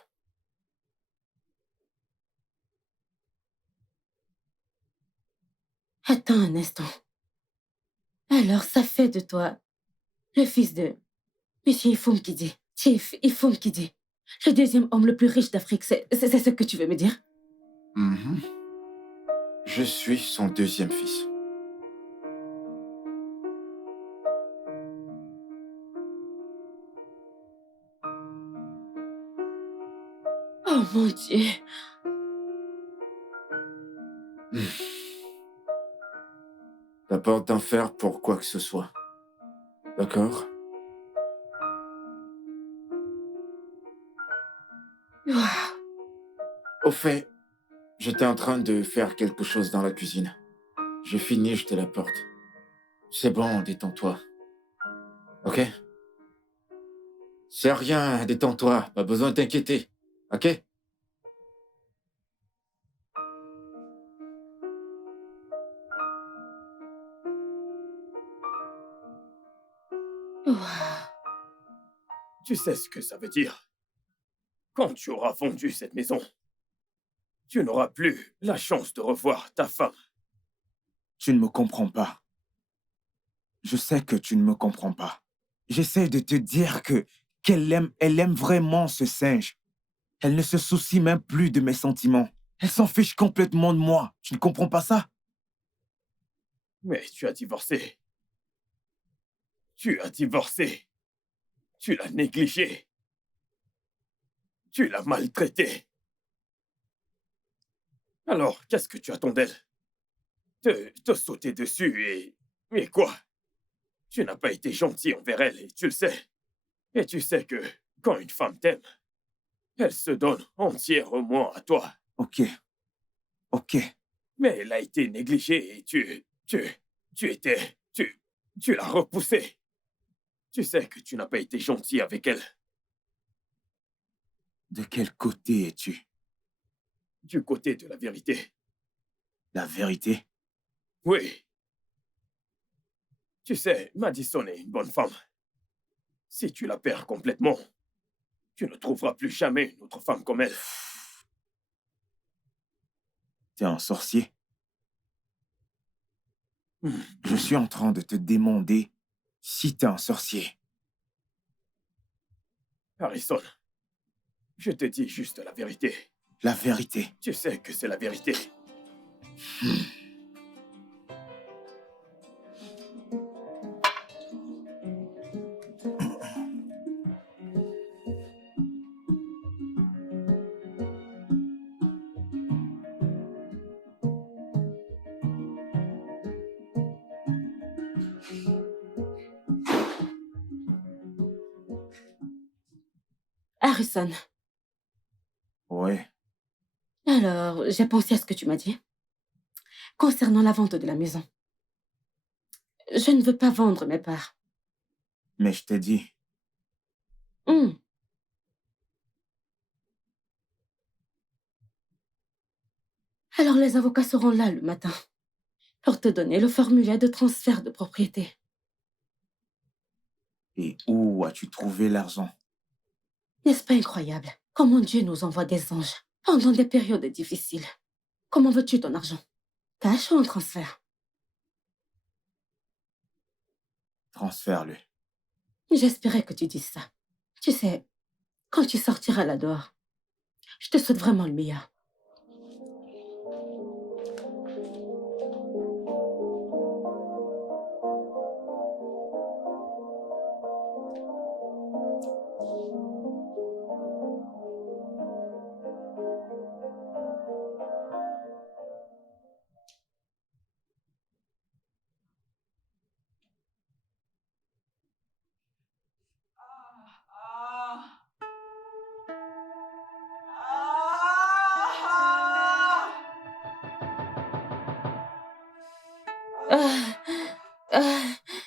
Attends un instant. Alors, ça fait de toi le fils de Monsieur Ifum Kidi, Chief Ifum Kidi, le deuxième homme le plus riche d'Afrique. C'est ce que tu veux me dire? Mhm. Je suis son deuxième fils. Oh mon Dieu. T'as peur d'en faire pour quoi que ce soit. D'accord? Ouah. Au fait, j'étais en train de faire quelque chose dans la cuisine. J'ai fini, je te la porte. C'est bon, détends-toi. Ok? C'est rien, détends-toi. Pas besoin de t'inquiéter. Ok? Ouah. Tu sais ce que ça veut dire? Quand tu auras vendu cette maison, tu n'auras plus la chance de revoir ta femme. Tu ne me comprends pas. Je sais que tu ne me comprends pas. J'essaie de te dire elle aime vraiment ce singe. Elle ne se soucie même plus de mes sentiments. Elle s'en fiche complètement de moi. Tu ne comprends pas ça? Mais tu as divorcé. Tu as divorcé. Tu l'as négligée. Tu l'as maltraitée. Alors, qu'est-ce que tu attends d'elle? Te sauter dessus et... Mais quoi? Tu n'as pas été gentil envers elle et tu le sais. Et tu sais que quand une femme t'aime, elle se donne entièrement à toi. Ok. Mais elle a été négligée et tu l'as repoussée. Tu sais que tu n'as pas été gentil avec elle. De quel côté es-tu? Du côté de la vérité. La vérité? Oui. Tu sais, Madison est une bonne femme. Si tu la perds complètement, tu ne trouveras plus jamais une autre femme comme elle. T'es un sorcier? Je suis en train de te demander si t'es un sorcier. Harrison, je te dis juste la vérité. La vérité. Tu sais que c'est la vérité. Harrison, Ouais. alors, j'ai pensé à ce que tu m'as dit. Concernant la vente de la maison. Je ne veux pas vendre mes parts. Mais je t'ai dit, Alors les avocats seront là le matin pour te donner le formulaire de transfert de propriété. et où as-tu trouvé l'argent? N'est-ce pas incroyable? Comment Dieu nous envoie des anges pendant des périodes difficiles. Comment veux-tu ton argent? Cash ou en transfert? Transfère-le. J'espérais que tu dises ça. Tu sais, quand tu sortiras là dehors, je te souhaite vraiment le meilleur.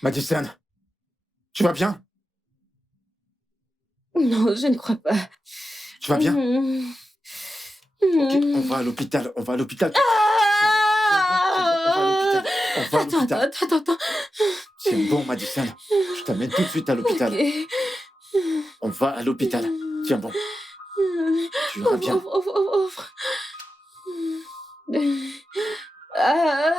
Madison, tu vas bien? Non, je ne crois pas. Tu vas bien? Ok, on va à l'hôpital. On va à l'hôpital. On va à l'hôpital. Attends. C'est bon, Madison. Je t'amène tout de suite à l'hôpital. Ok. On va à l'hôpital. Tiens bon. Tu iras bien. Ouvre. Ah.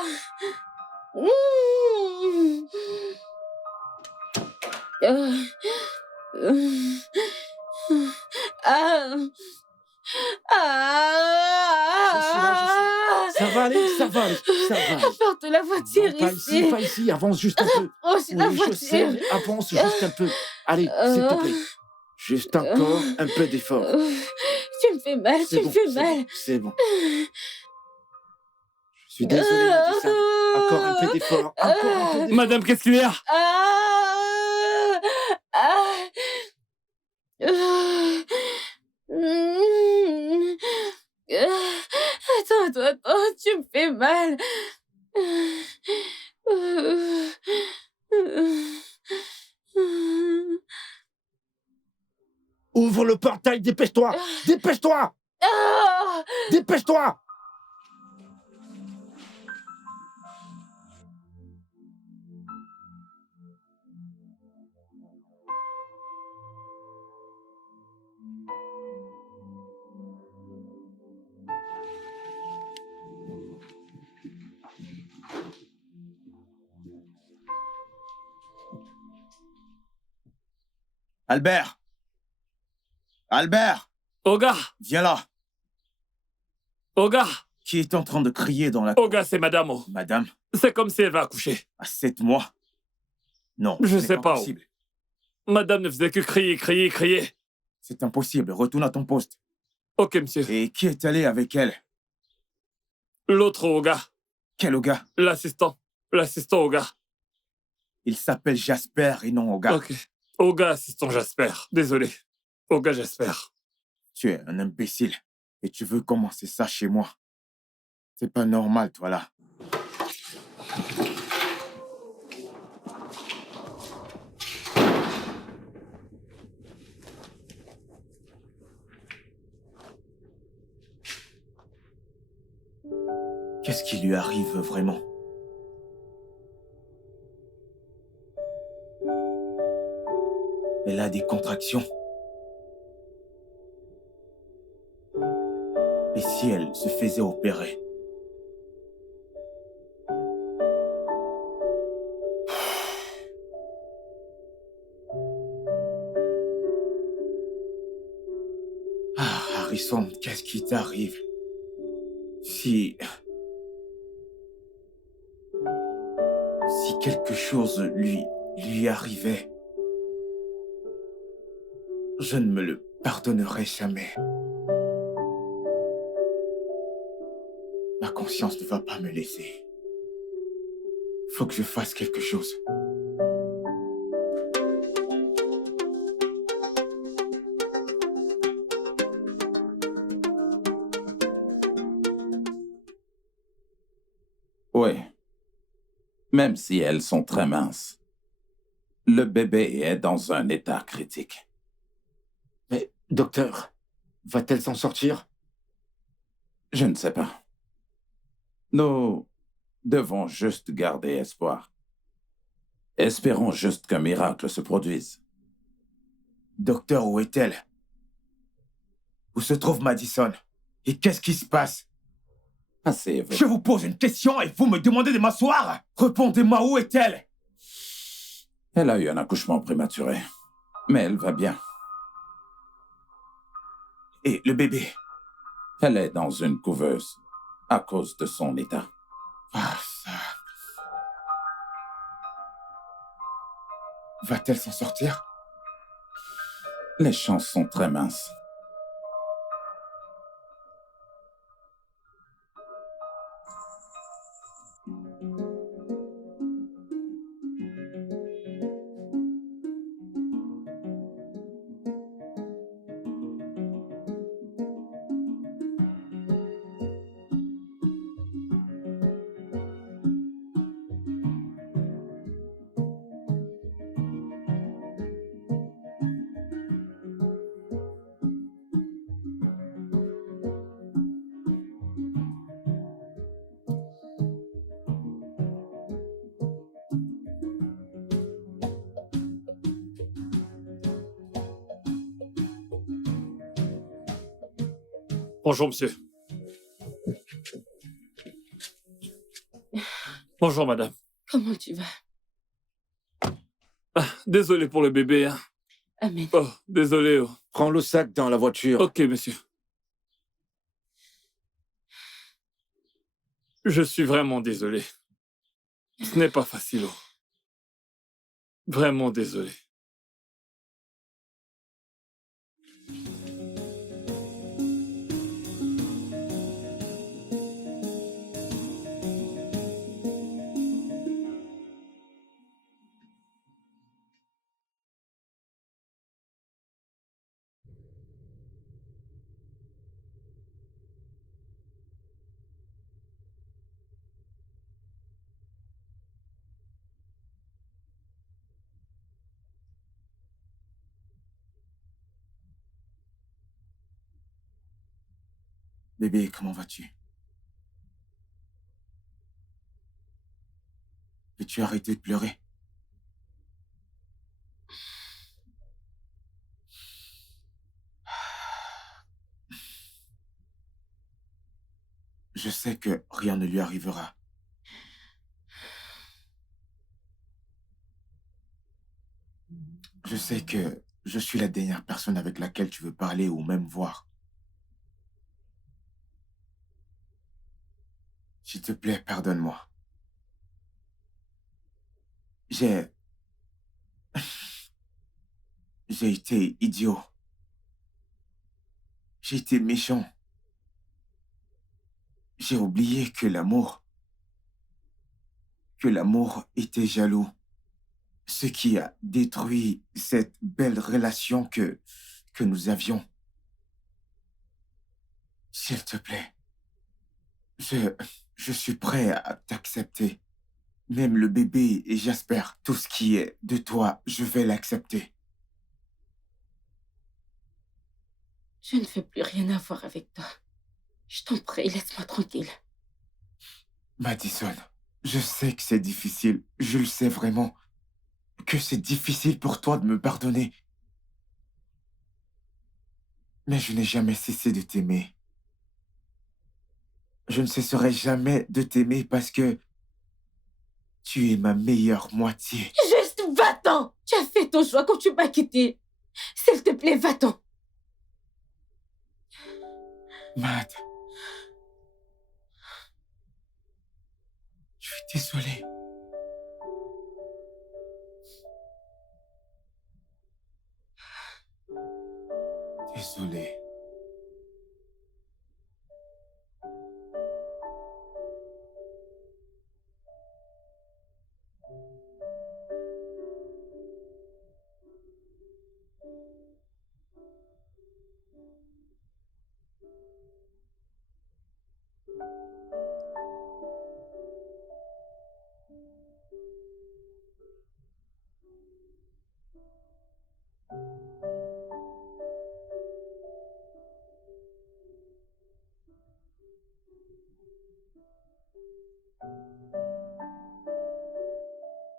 Je suis là. Ça va aller. Apporte la voiture Non, ici. pas ici. Avance juste un peu. Approche la Oui, je sais, voiture. mais avance juste un peu. Allez, s'il te plaît. Juste encore un peu d'effort. Tu me fais mal, C'est bon. Je suis désolé, Madison. Encore un peu d'effort. Madame, qu'est-ce qu'il y a? Attends, tu me fais mal. Ouvre le portail, dépêche-toi. Dépêche-toi. Albert! Albert! Oga! Viens là! Oga! Qui est en train de crier dans la... Oga, c'est Madame O. Madame, C'est comme si elle va accoucher. à 7 mois? Non, Je c'est sais pas où. impossible. Madame ne faisait que crier, crier, crier. C'est impossible. Retourne à ton poste. Ok, monsieur. Et qui est allé avec elle? L'autre Oga. Quel Oga? L'assistant. L'assistant Oga. Il s'appelle Jasper et non Oga. Ok. Oga, assistant Jasper. Désolé. Oga Jasper. Tu es un imbécile. Et tu veux commencer ça chez moi. C'est pas normal, toi, là. Qu'est-ce qui lui arrive vraiment? Elle a des contractions. Et si elle se faisait opérer? Ah, Harrison, qu'est-ce qui t'arrive? Si quelque chose lui arrivait, je ne me le pardonnerai jamais. Ma conscience ne va pas me laisser. Faut que je fasse quelque chose. Oui. Même si elles sont très minces, le bébé est dans un état critique. Mais, docteur, va-t-elle s'en sortir? Je ne sais pas. Nous devons juste garder espoir. Espérons juste qu'un miracle se produise. Docteur, où est-elle? Où se trouve Madison? Et qu'est-ce qui se passe? Assez. Je vous pose une question et vous me demandez de m'asseoir? Répondez-moi, où est-elle? Elle a eu un accouchement prématuré, mais elle va bien. Et le bébé? Elle est dans une couveuse à cause de son état. Ah, ça... Va-t-elle s'en sortir? Les chances sont très minces. Bonjour, monsieur. Bonjour, madame. Comment tu vas? Ah, désolé pour le bébé. Hein. Amen. Oh, désolé. Oh. Prends le sac dans la voiture. Ok, monsieur. Je suis vraiment désolé. Ce n'est pas facile. Oh. Vraiment désolé. Bébé, comment vas-tu? Peux-tu arrêter de pleurer? Je sais que rien ne lui arrivera. Je sais que je suis la dernière personne avec laquelle tu veux parler ou même voir. S'il te plaît, pardonne-moi. J'ai été idiot. J'ai été méchant. J'ai oublié que l'amour était jaloux. Ce qui a détruit cette belle relation que nous avions. S'il te plaît, je suis prêt à t'accepter. Même le bébé et j'espère tout ce qui est de toi, je vais l'accepter. Je ne veux plus rien avoir avec toi. Je t'en prie, laisse-moi tranquille. Madison, je sais que c'est difficile. Je le sais vraiment. Que c'est difficile pour toi de me pardonner. Mais je n'ai jamais cessé de t'aimer. Je ne cesserai jamais de t'aimer parce que tu es ma meilleure moitié. Juste va-t'en! Tu as fait ton choix quand tu m'as quitté. S'il te plaît, va-t'en. Mad. Je suis désolé. Désolé.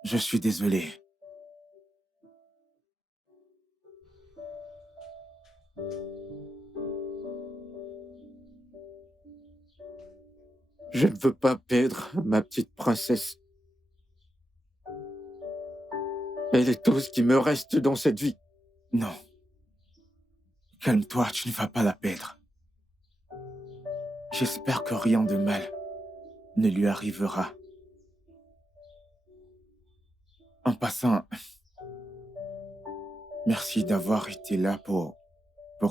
Je suis désolé. Je ne veux pas perdre ma petite princesse. Elle est tout ce qui me reste dans cette vie. Non. Calme-toi, tu ne vas pas la perdre. J'espère que rien de mal ne lui arrivera. En passant, merci d'avoir été là pour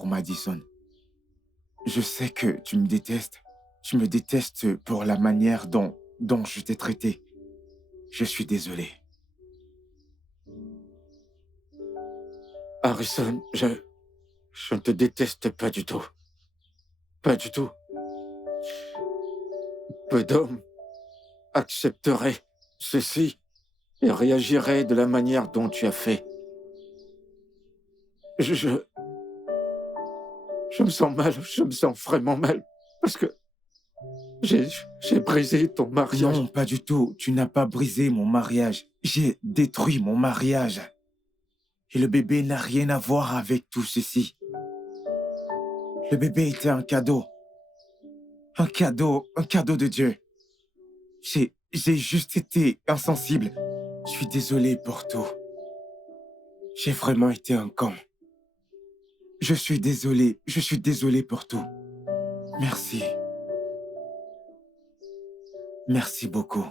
Madison. Je sais que tu me détestes. Tu me détestes pour la manière dont je t'ai traité. Je suis désolé. Harrison, je ne te déteste pas du tout. Pas du tout. Peu d'hommes accepteraient ceci et réagiraient de la manière dont tu as fait. Je me sens mal, je me sens vraiment mal, parce que j'ai brisé ton mariage. Non, pas du tout. Tu n'as pas brisé mon mariage. J'ai détruit mon mariage. Et le bébé n'a rien à voir avec tout ceci. Le bébé était un cadeau. Un cadeau de Dieu. J'ai juste été insensible. Je suis désolé pour tout. J'ai vraiment été un con. Je suis désolé pour tout. Merci. Merci beaucoup.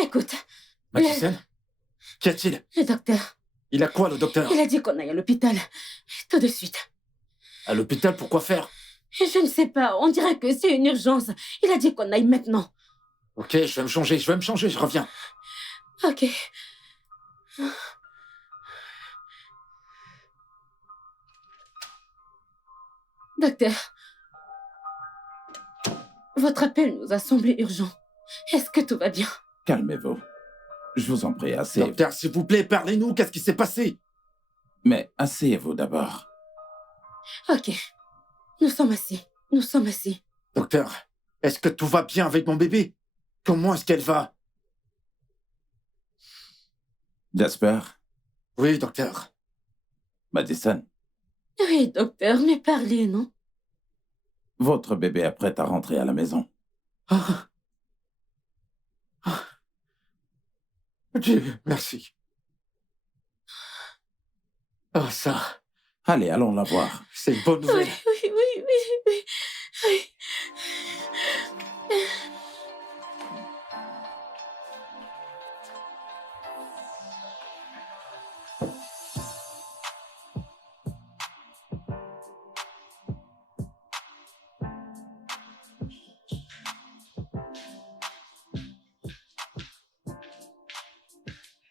Écoute, Madison, qu'y a-t-il? le docteur, Il a quoi, le docteur? il a dit qu'on aille à l'hôpital. Tout de suite. À l'hôpital, pourquoi faire? Je ne sais pas, on dirait que c'est une urgence. Il a dit qu'on aille maintenant. Ok, je vais me changer, je reviens. Ok. Docteur, votre appel nous a semblé urgent. Est-ce que tout va bien? Calmez-vous. Je vous en prie, asseyez-vous. Docteur, s'il vous plaît, parlez-nous, qu'est-ce qui s'est passé? Mais asseyez-vous d'abord. Ok, nous sommes assis. Nous sommes assis. Docteur, est-ce que tout va bien avec mon bébé? Comment est-ce qu'elle va? Jasper, Oui, docteur. Madison, Oui, docteur, mais parlez, non? votre bébé est prêt à rentrer à la maison. Ah. Ah. Dieu, merci. Ah, ça, Allez, allons la voir. c'est une bonne Oui, nouvelle. oui, oui, oui, oui. Oui.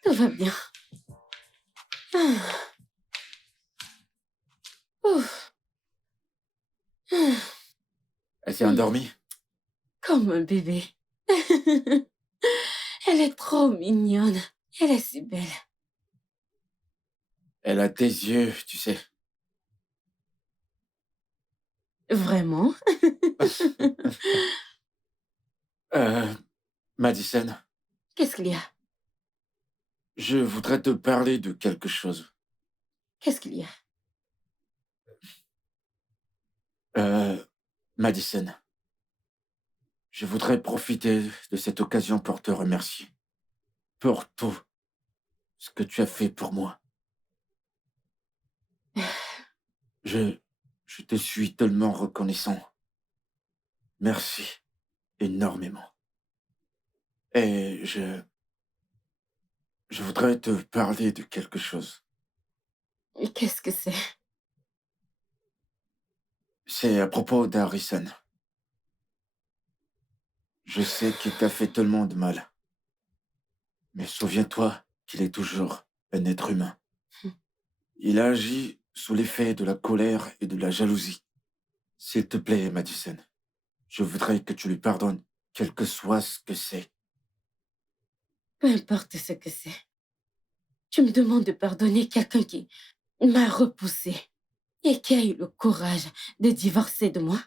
Tout va bien. Ah. Ouf. Ah. Elle s'est endormie? Comme un bébé. Elle est trop mignonne. Elle est si belle. Elle a tes yeux, tu sais. Vraiment? Madison, Qu'est-ce qu'il y a? je voudrais te parler de quelque chose. Qu'est-ce qu'il y a? Madison, je voudrais profiter de cette occasion pour te remercier. Pour tout ce que tu as fait pour moi. Je te suis tellement reconnaissant. Merci énormément. Et je voudrais te parler de quelque chose. Et qu'est-ce que c'est? C'est à propos d'Harrison. Je sais qu'il t'a fait tellement de mal. Mais souviens-toi qu'il est toujours un être humain. Il a agi sous l'effet de la colère et de la jalousie. S'il te plaît, Madison, je voudrais que tu lui pardonnes, quel que soit ce que c'est. Peu importe ce que c'est. Tu me demandes de pardonner quelqu'un qui m'a repoussé et qui a eu le courage de divorcer de moi?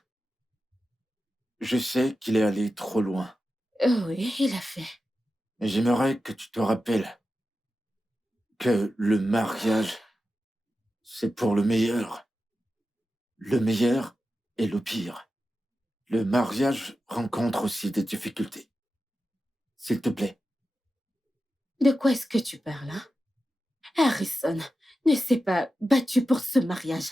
Je sais qu'il est allé trop loin, Oh oui, il a fait. mais j'aimerais que tu te rappelles que le mariage, c'est pour le meilleur. Le meilleur et le pire. Le mariage rencontre aussi des difficultés. S'il te plaît. De quoi est-ce que tu parles, hein? Harrison ne s'est pas battu pour ce mariage.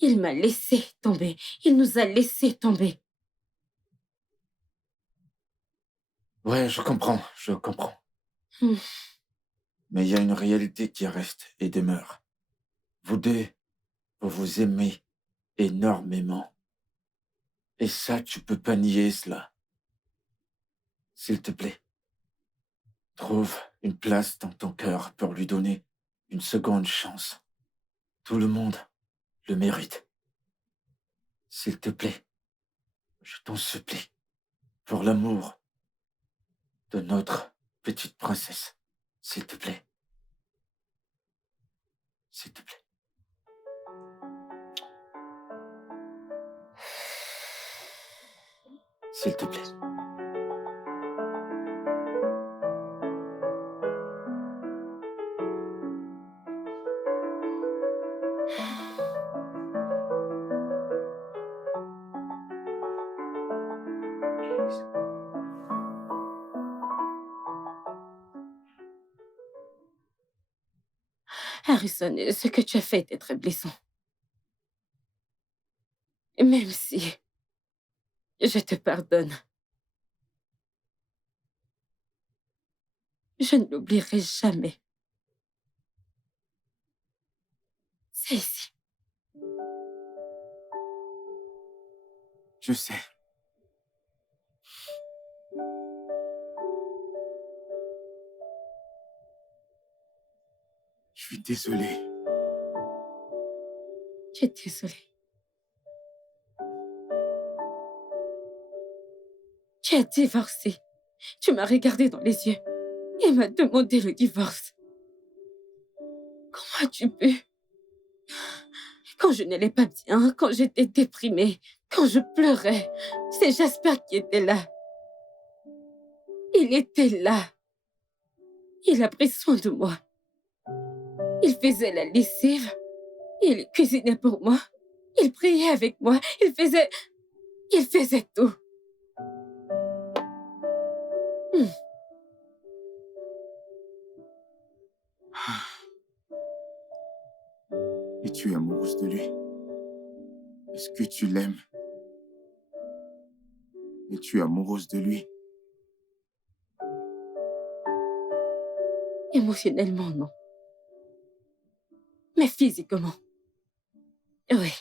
Il m'a laissé tomber. Il nous a laissé tomber. Ouais, je comprends. Hmm. Mais il y a une réalité qui reste et demeure. Vous deux, vous vous aimez énormément. Et ça, tu peux pas nier cela. S'il te plaît, trouve une place dans ton cœur pour lui donner une seconde chance. Tout le monde le mérite. S'il te plaît, je t'en supplie, pour l'amour de notre petite princesse. S'il te plaît. S'il te plaît. S'il te plaît. Harrison, ce que tu as fait était très blessant. Même si je te pardonne, je ne l'oublierai jamais. C'est ici. Je sais. Je suis désolé. Je suis désolée. Tu as divorcé. Tu m'as regardé dans les yeux et m'as demandé le divorce. Comment as-tu pu? Quand je n'allais pas bien, quand j'étais déprimée, Quand je pleurais, c'est Jasper qui était là. Il était là. Il a pris soin de moi. Il faisait la lessive. Il cuisinait pour moi. Il priait avec moi. Il faisait tout. Et tu es amoureuse de lui. Est-ce que tu l'aimes? Et tu es amoureuse de lui. Émotionnellement, non. Mais physiquement, oui.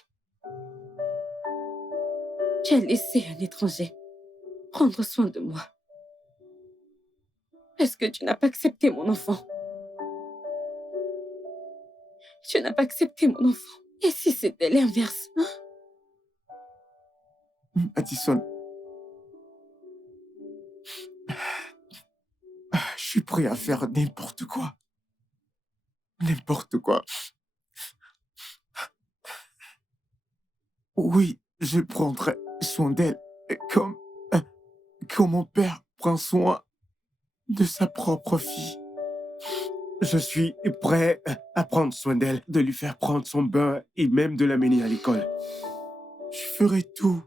J'ai laissé un étranger prendre soin de moi. Est-ce que tu n'as pas accepté mon enfant? Tu n'as pas accepté mon enfant. Et si c'était l'inverse, hein? Addison, je suis prêt à faire n'importe quoi. N'importe quoi. Oui, je prendrai soin d'elle comme mon père prend soin de sa propre fille. Je suis prêt à prendre soin d'elle, de lui faire prendre son bain et même de l'amener à l'école. Je ferai tout.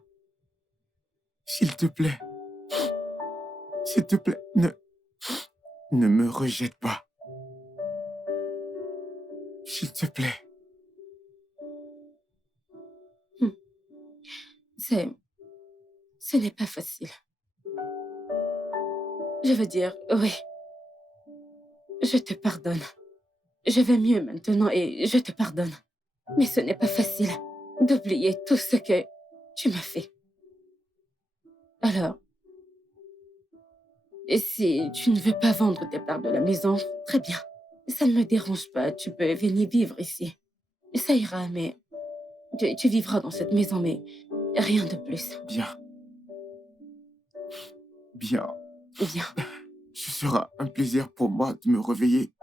S'il te plaît. S'il te plaît, ne me rejette pas. S'il te plaît. Ce n'est pas facile. Je veux dire, oui. Je te pardonne. Je vais mieux maintenant et je te pardonne. Mais ce n'est pas facile d'oublier tout ce que tu m'as fait. Alors, et si tu ne veux pas vendre tes parts de la maison, très bien. Ça ne me dérange pas, tu peux venir vivre ici. Ça ira, mais tu vivras dans cette maison, mais rien de plus. Bien. Bien. Bien. Ce sera un plaisir pour moi de me réveiller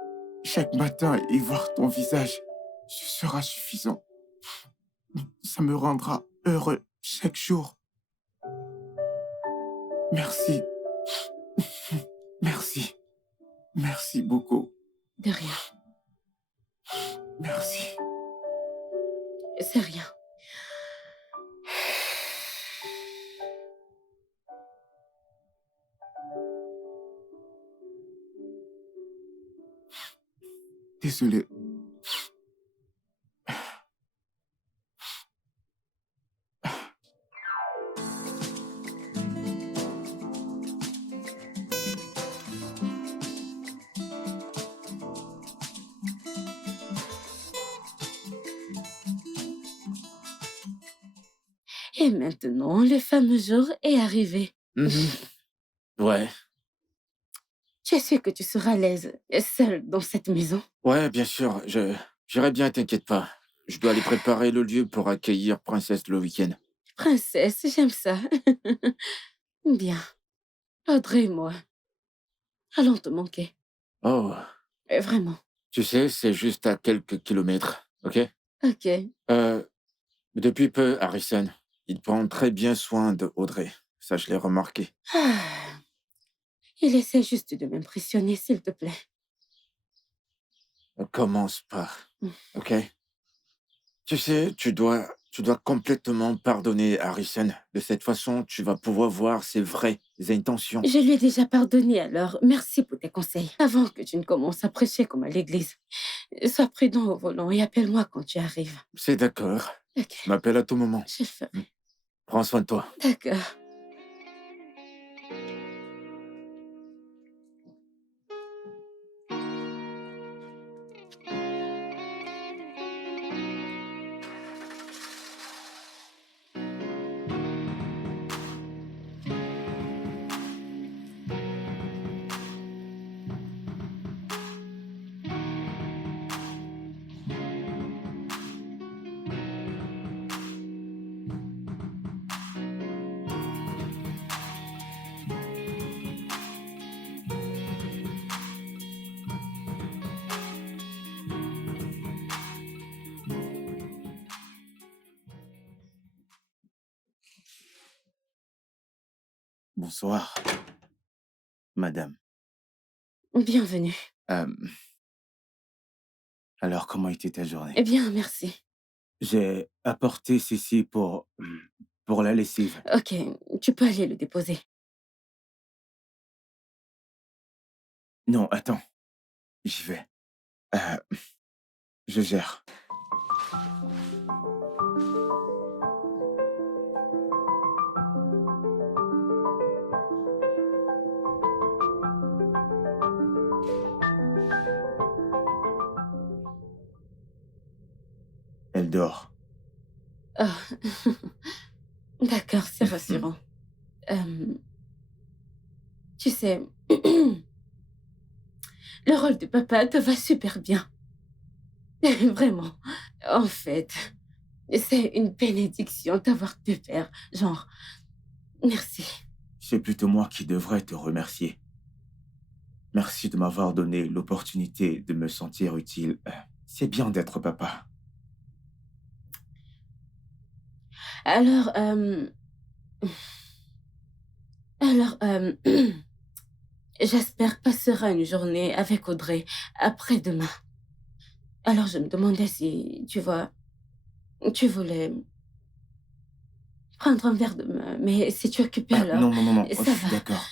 chaque matin et voir ton visage. Ce sera suffisant. Ça me rendra heureux chaque jour. Merci. Merci. Merci beaucoup. De rien. Merci. C'est rien. Désolé. Et maintenant, le fameux jour est arrivé. Ouais. Je sais que tu seras à l'aise, seule dans cette maison. Ouais, bien sûr. J'irai bien, t'inquiète pas. Je dois aller préparer le lieu pour accueillir Princesse le week-end. Princesse, j'aime ça. Bien. Audrey et moi, allons te manquer. Oh, Vraiment. tu sais, c'est juste à quelques kilomètres, ok? Ok. Depuis peu, Harrison, il prend très bien soin de Audrey. Ça, je l'ai remarqué. Ah. Il essaie juste de m'impressionner, s'il te plaît. Ne commence pas, ok? Tu sais, tu dois complètement pardonner Harrison. De cette façon, tu vas pouvoir voir ses vraies intentions. Je lui ai déjà pardonné, alors merci pour tes conseils. Avant que tu ne commences à prêcher comme à l'église, sois prudent au volant et appelle-moi quand tu arrives. C'est d'accord. Ok, M'appelle à tout moment. je le ferai. Prends soin de toi. D'accord. Bonsoir, madame. Bienvenue. Alors, comment était ta Eh journée? bien, merci. J'ai apporté ceci pour la lessive. Ok, tu peux aller le déposer. Non, attends, j'y vais. Euh, je gère. Elle dort. Ah, d'accord, c'est rassurant. Tu sais, le rôle de papa te va super bien. Vraiment. En fait, c'est une bénédiction d'avoir deux pères. Genre, merci. C'est plutôt moi qui devrais te remercier. Merci de m'avoir donné l'opportunité de me sentir utile. C'est bien d'être papa. Alors, alors, j'espère passera une journée avec Audrey après-demain. Alors, je me demandais si, tu vois, tu voulais prendre un verre de main, mais si tu es occupé alors, Non, ça je suis va. d'accord.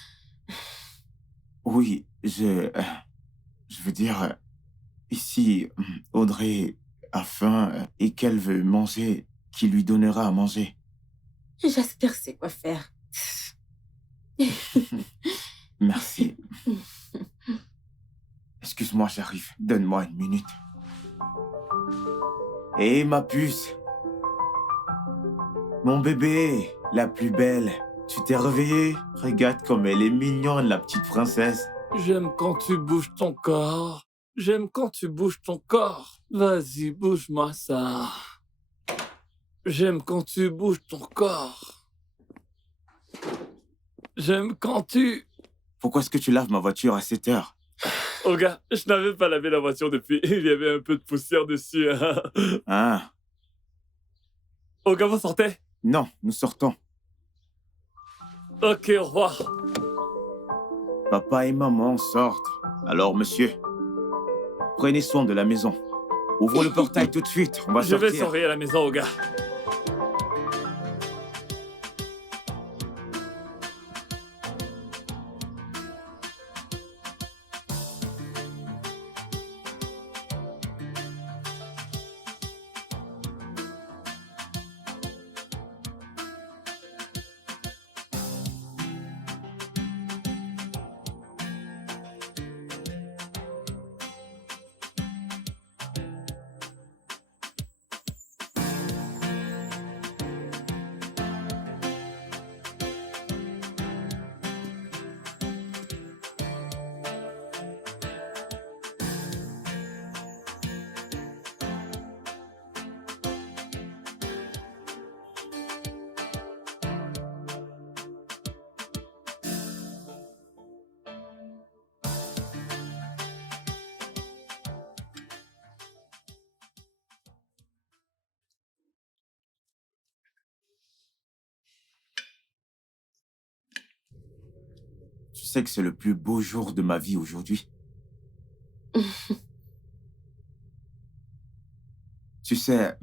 Oui, je veux dire, ici, Audrey a faim et qu'elle veut manger, qui lui donnera à manger. J'espère c'est quoi faire. Merci. Excuse-moi, j'arrive. Donne-moi une minute. Hé, ma puce. Mon bébé, la plus belle. Tu t'es réveillée? Regarde comme elle est mignonne, la petite princesse. J'aime quand tu bouges ton corps. J'aime quand tu bouges ton corps. Vas-y, bouge-moi ça. J'aime quand tu bouges ton corps. J'aime quand tu... Pourquoi est-ce que tu laves ma voiture à 7 heures? Oh gars, je n'avais pas lavé la voiture depuis. Il y avait un peu de poussière dessus. Ah, Oh gars, vous sortez? non, nous sortons. Ok, au revoir. Papa et maman sortent. Alors, monsieur, prenez soin de la maison. Ouvre le portail tout de suite, on va Je sortir. vais surveiller la maison, oh gars. Tu sais que c'est le plus beau jour de ma vie aujourd'hui. Tu sais,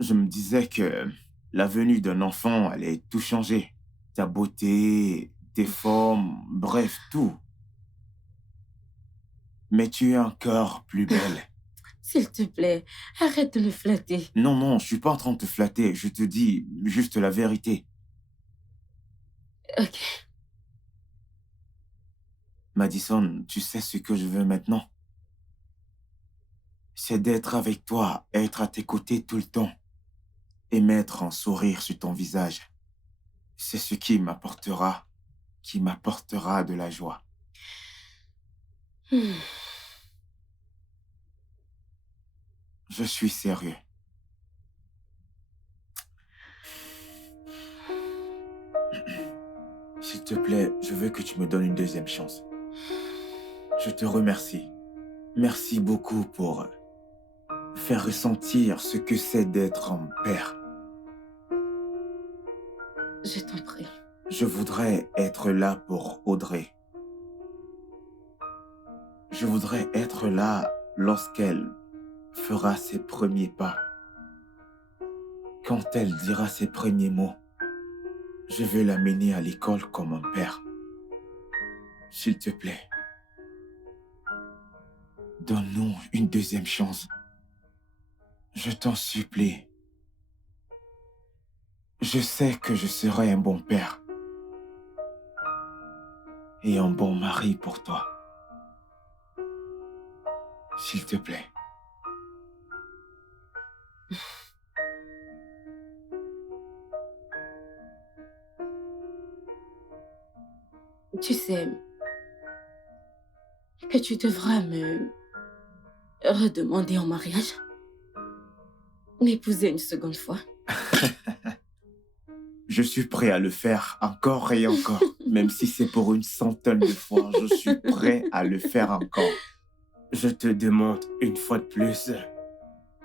je me disais que la venue d'un enfant allait tout changer. Ta beauté, tes formes, bref, tout. Mais tu es encore plus belle. S'il te plaît, arrête de me flatter. Non, je suis pas en train de te flatter. Je te dis juste la vérité. Ok. Madison, tu sais ce que je veux maintenant? C'est d'être avec toi, être à tes côtés tout le temps et mettre un sourire sur ton visage. C'est ce qui m'apportera de la joie. Je suis sérieux. S'il te plaît, je veux que tu me donnes une deuxième chance. Je te remercie. Merci beaucoup pour faire ressentir ce que c'est d'être un père. Je t'en prie. Je voudrais être là pour Audrey. Je voudrais être là lorsqu'elle fera ses premiers pas. Quand elle dira ses premiers mots, je veux l'amener à l'école comme un père. S'il te plaît, donne-nous une deuxième chance. Je t'en supplie. Je sais que je serai un bon père et un bon mari pour toi. S'il te plaît. Tu sais que tu devras me redemander en mariage, m'épouser une seconde fois. Je suis prêt à le faire encore et encore. Même si c'est pour une centaine de fois, je suis prêt à le faire encore. Je te demande une fois de plus,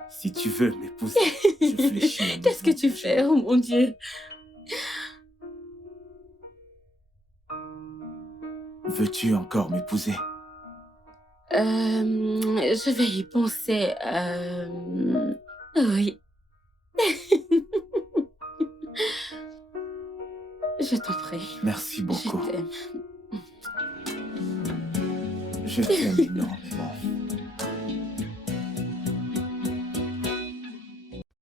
si tu veux m'épouser, je fléchis. Qu'est-ce que tu fais, oh mon Dieu? Veux-tu encore m'épouser? Je vais y penser. Oui. Je t'en prie. Merci beaucoup. Je t'aime. Je t'aime énormément.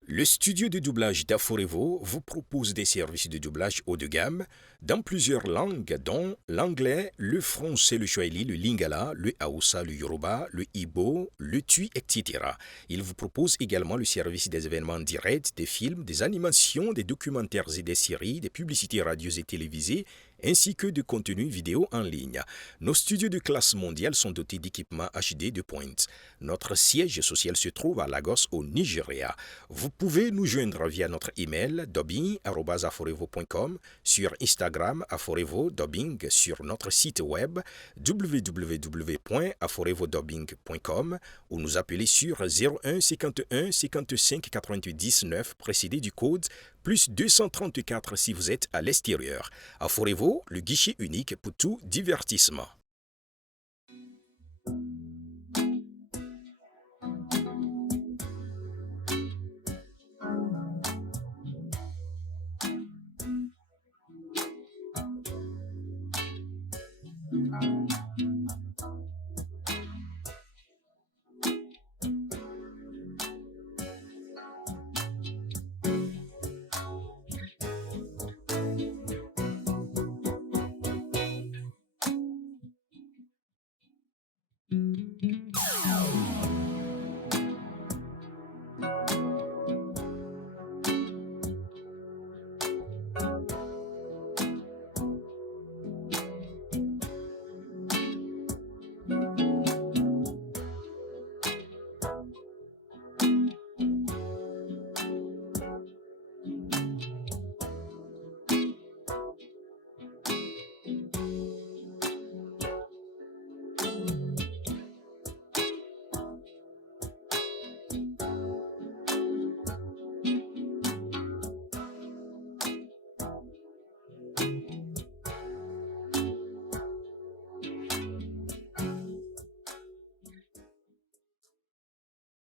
Le studio de doublage d'Aforevo vous propose des services de doublage haut de gamme dans plusieurs langues, dont l'anglais, le français, le swahili, le lingala, le hausa, le yoruba, le igbo, le tui, etc. Il vous propose également le service des événements directs, des films, des animations, des documentaires et des séries, des publicités radios et télévisées, ainsi que de contenus vidéo en ligne. Nos studios de classe mondiale sont dotés d'équipements HD de pointe. Notre siège social se trouve à Lagos, au Nigeria. Vous pouvez nous joindre via notre email dubbing@aforevo.com, sur Instagram Aforevo Dubbing, sur notre site web www.aforevodubbing.com ou nous appeler sur 01 51 55 99 précédé du code plus 234 si vous êtes à l'extérieur. Aforevo, le guichet unique pour tout divertissement.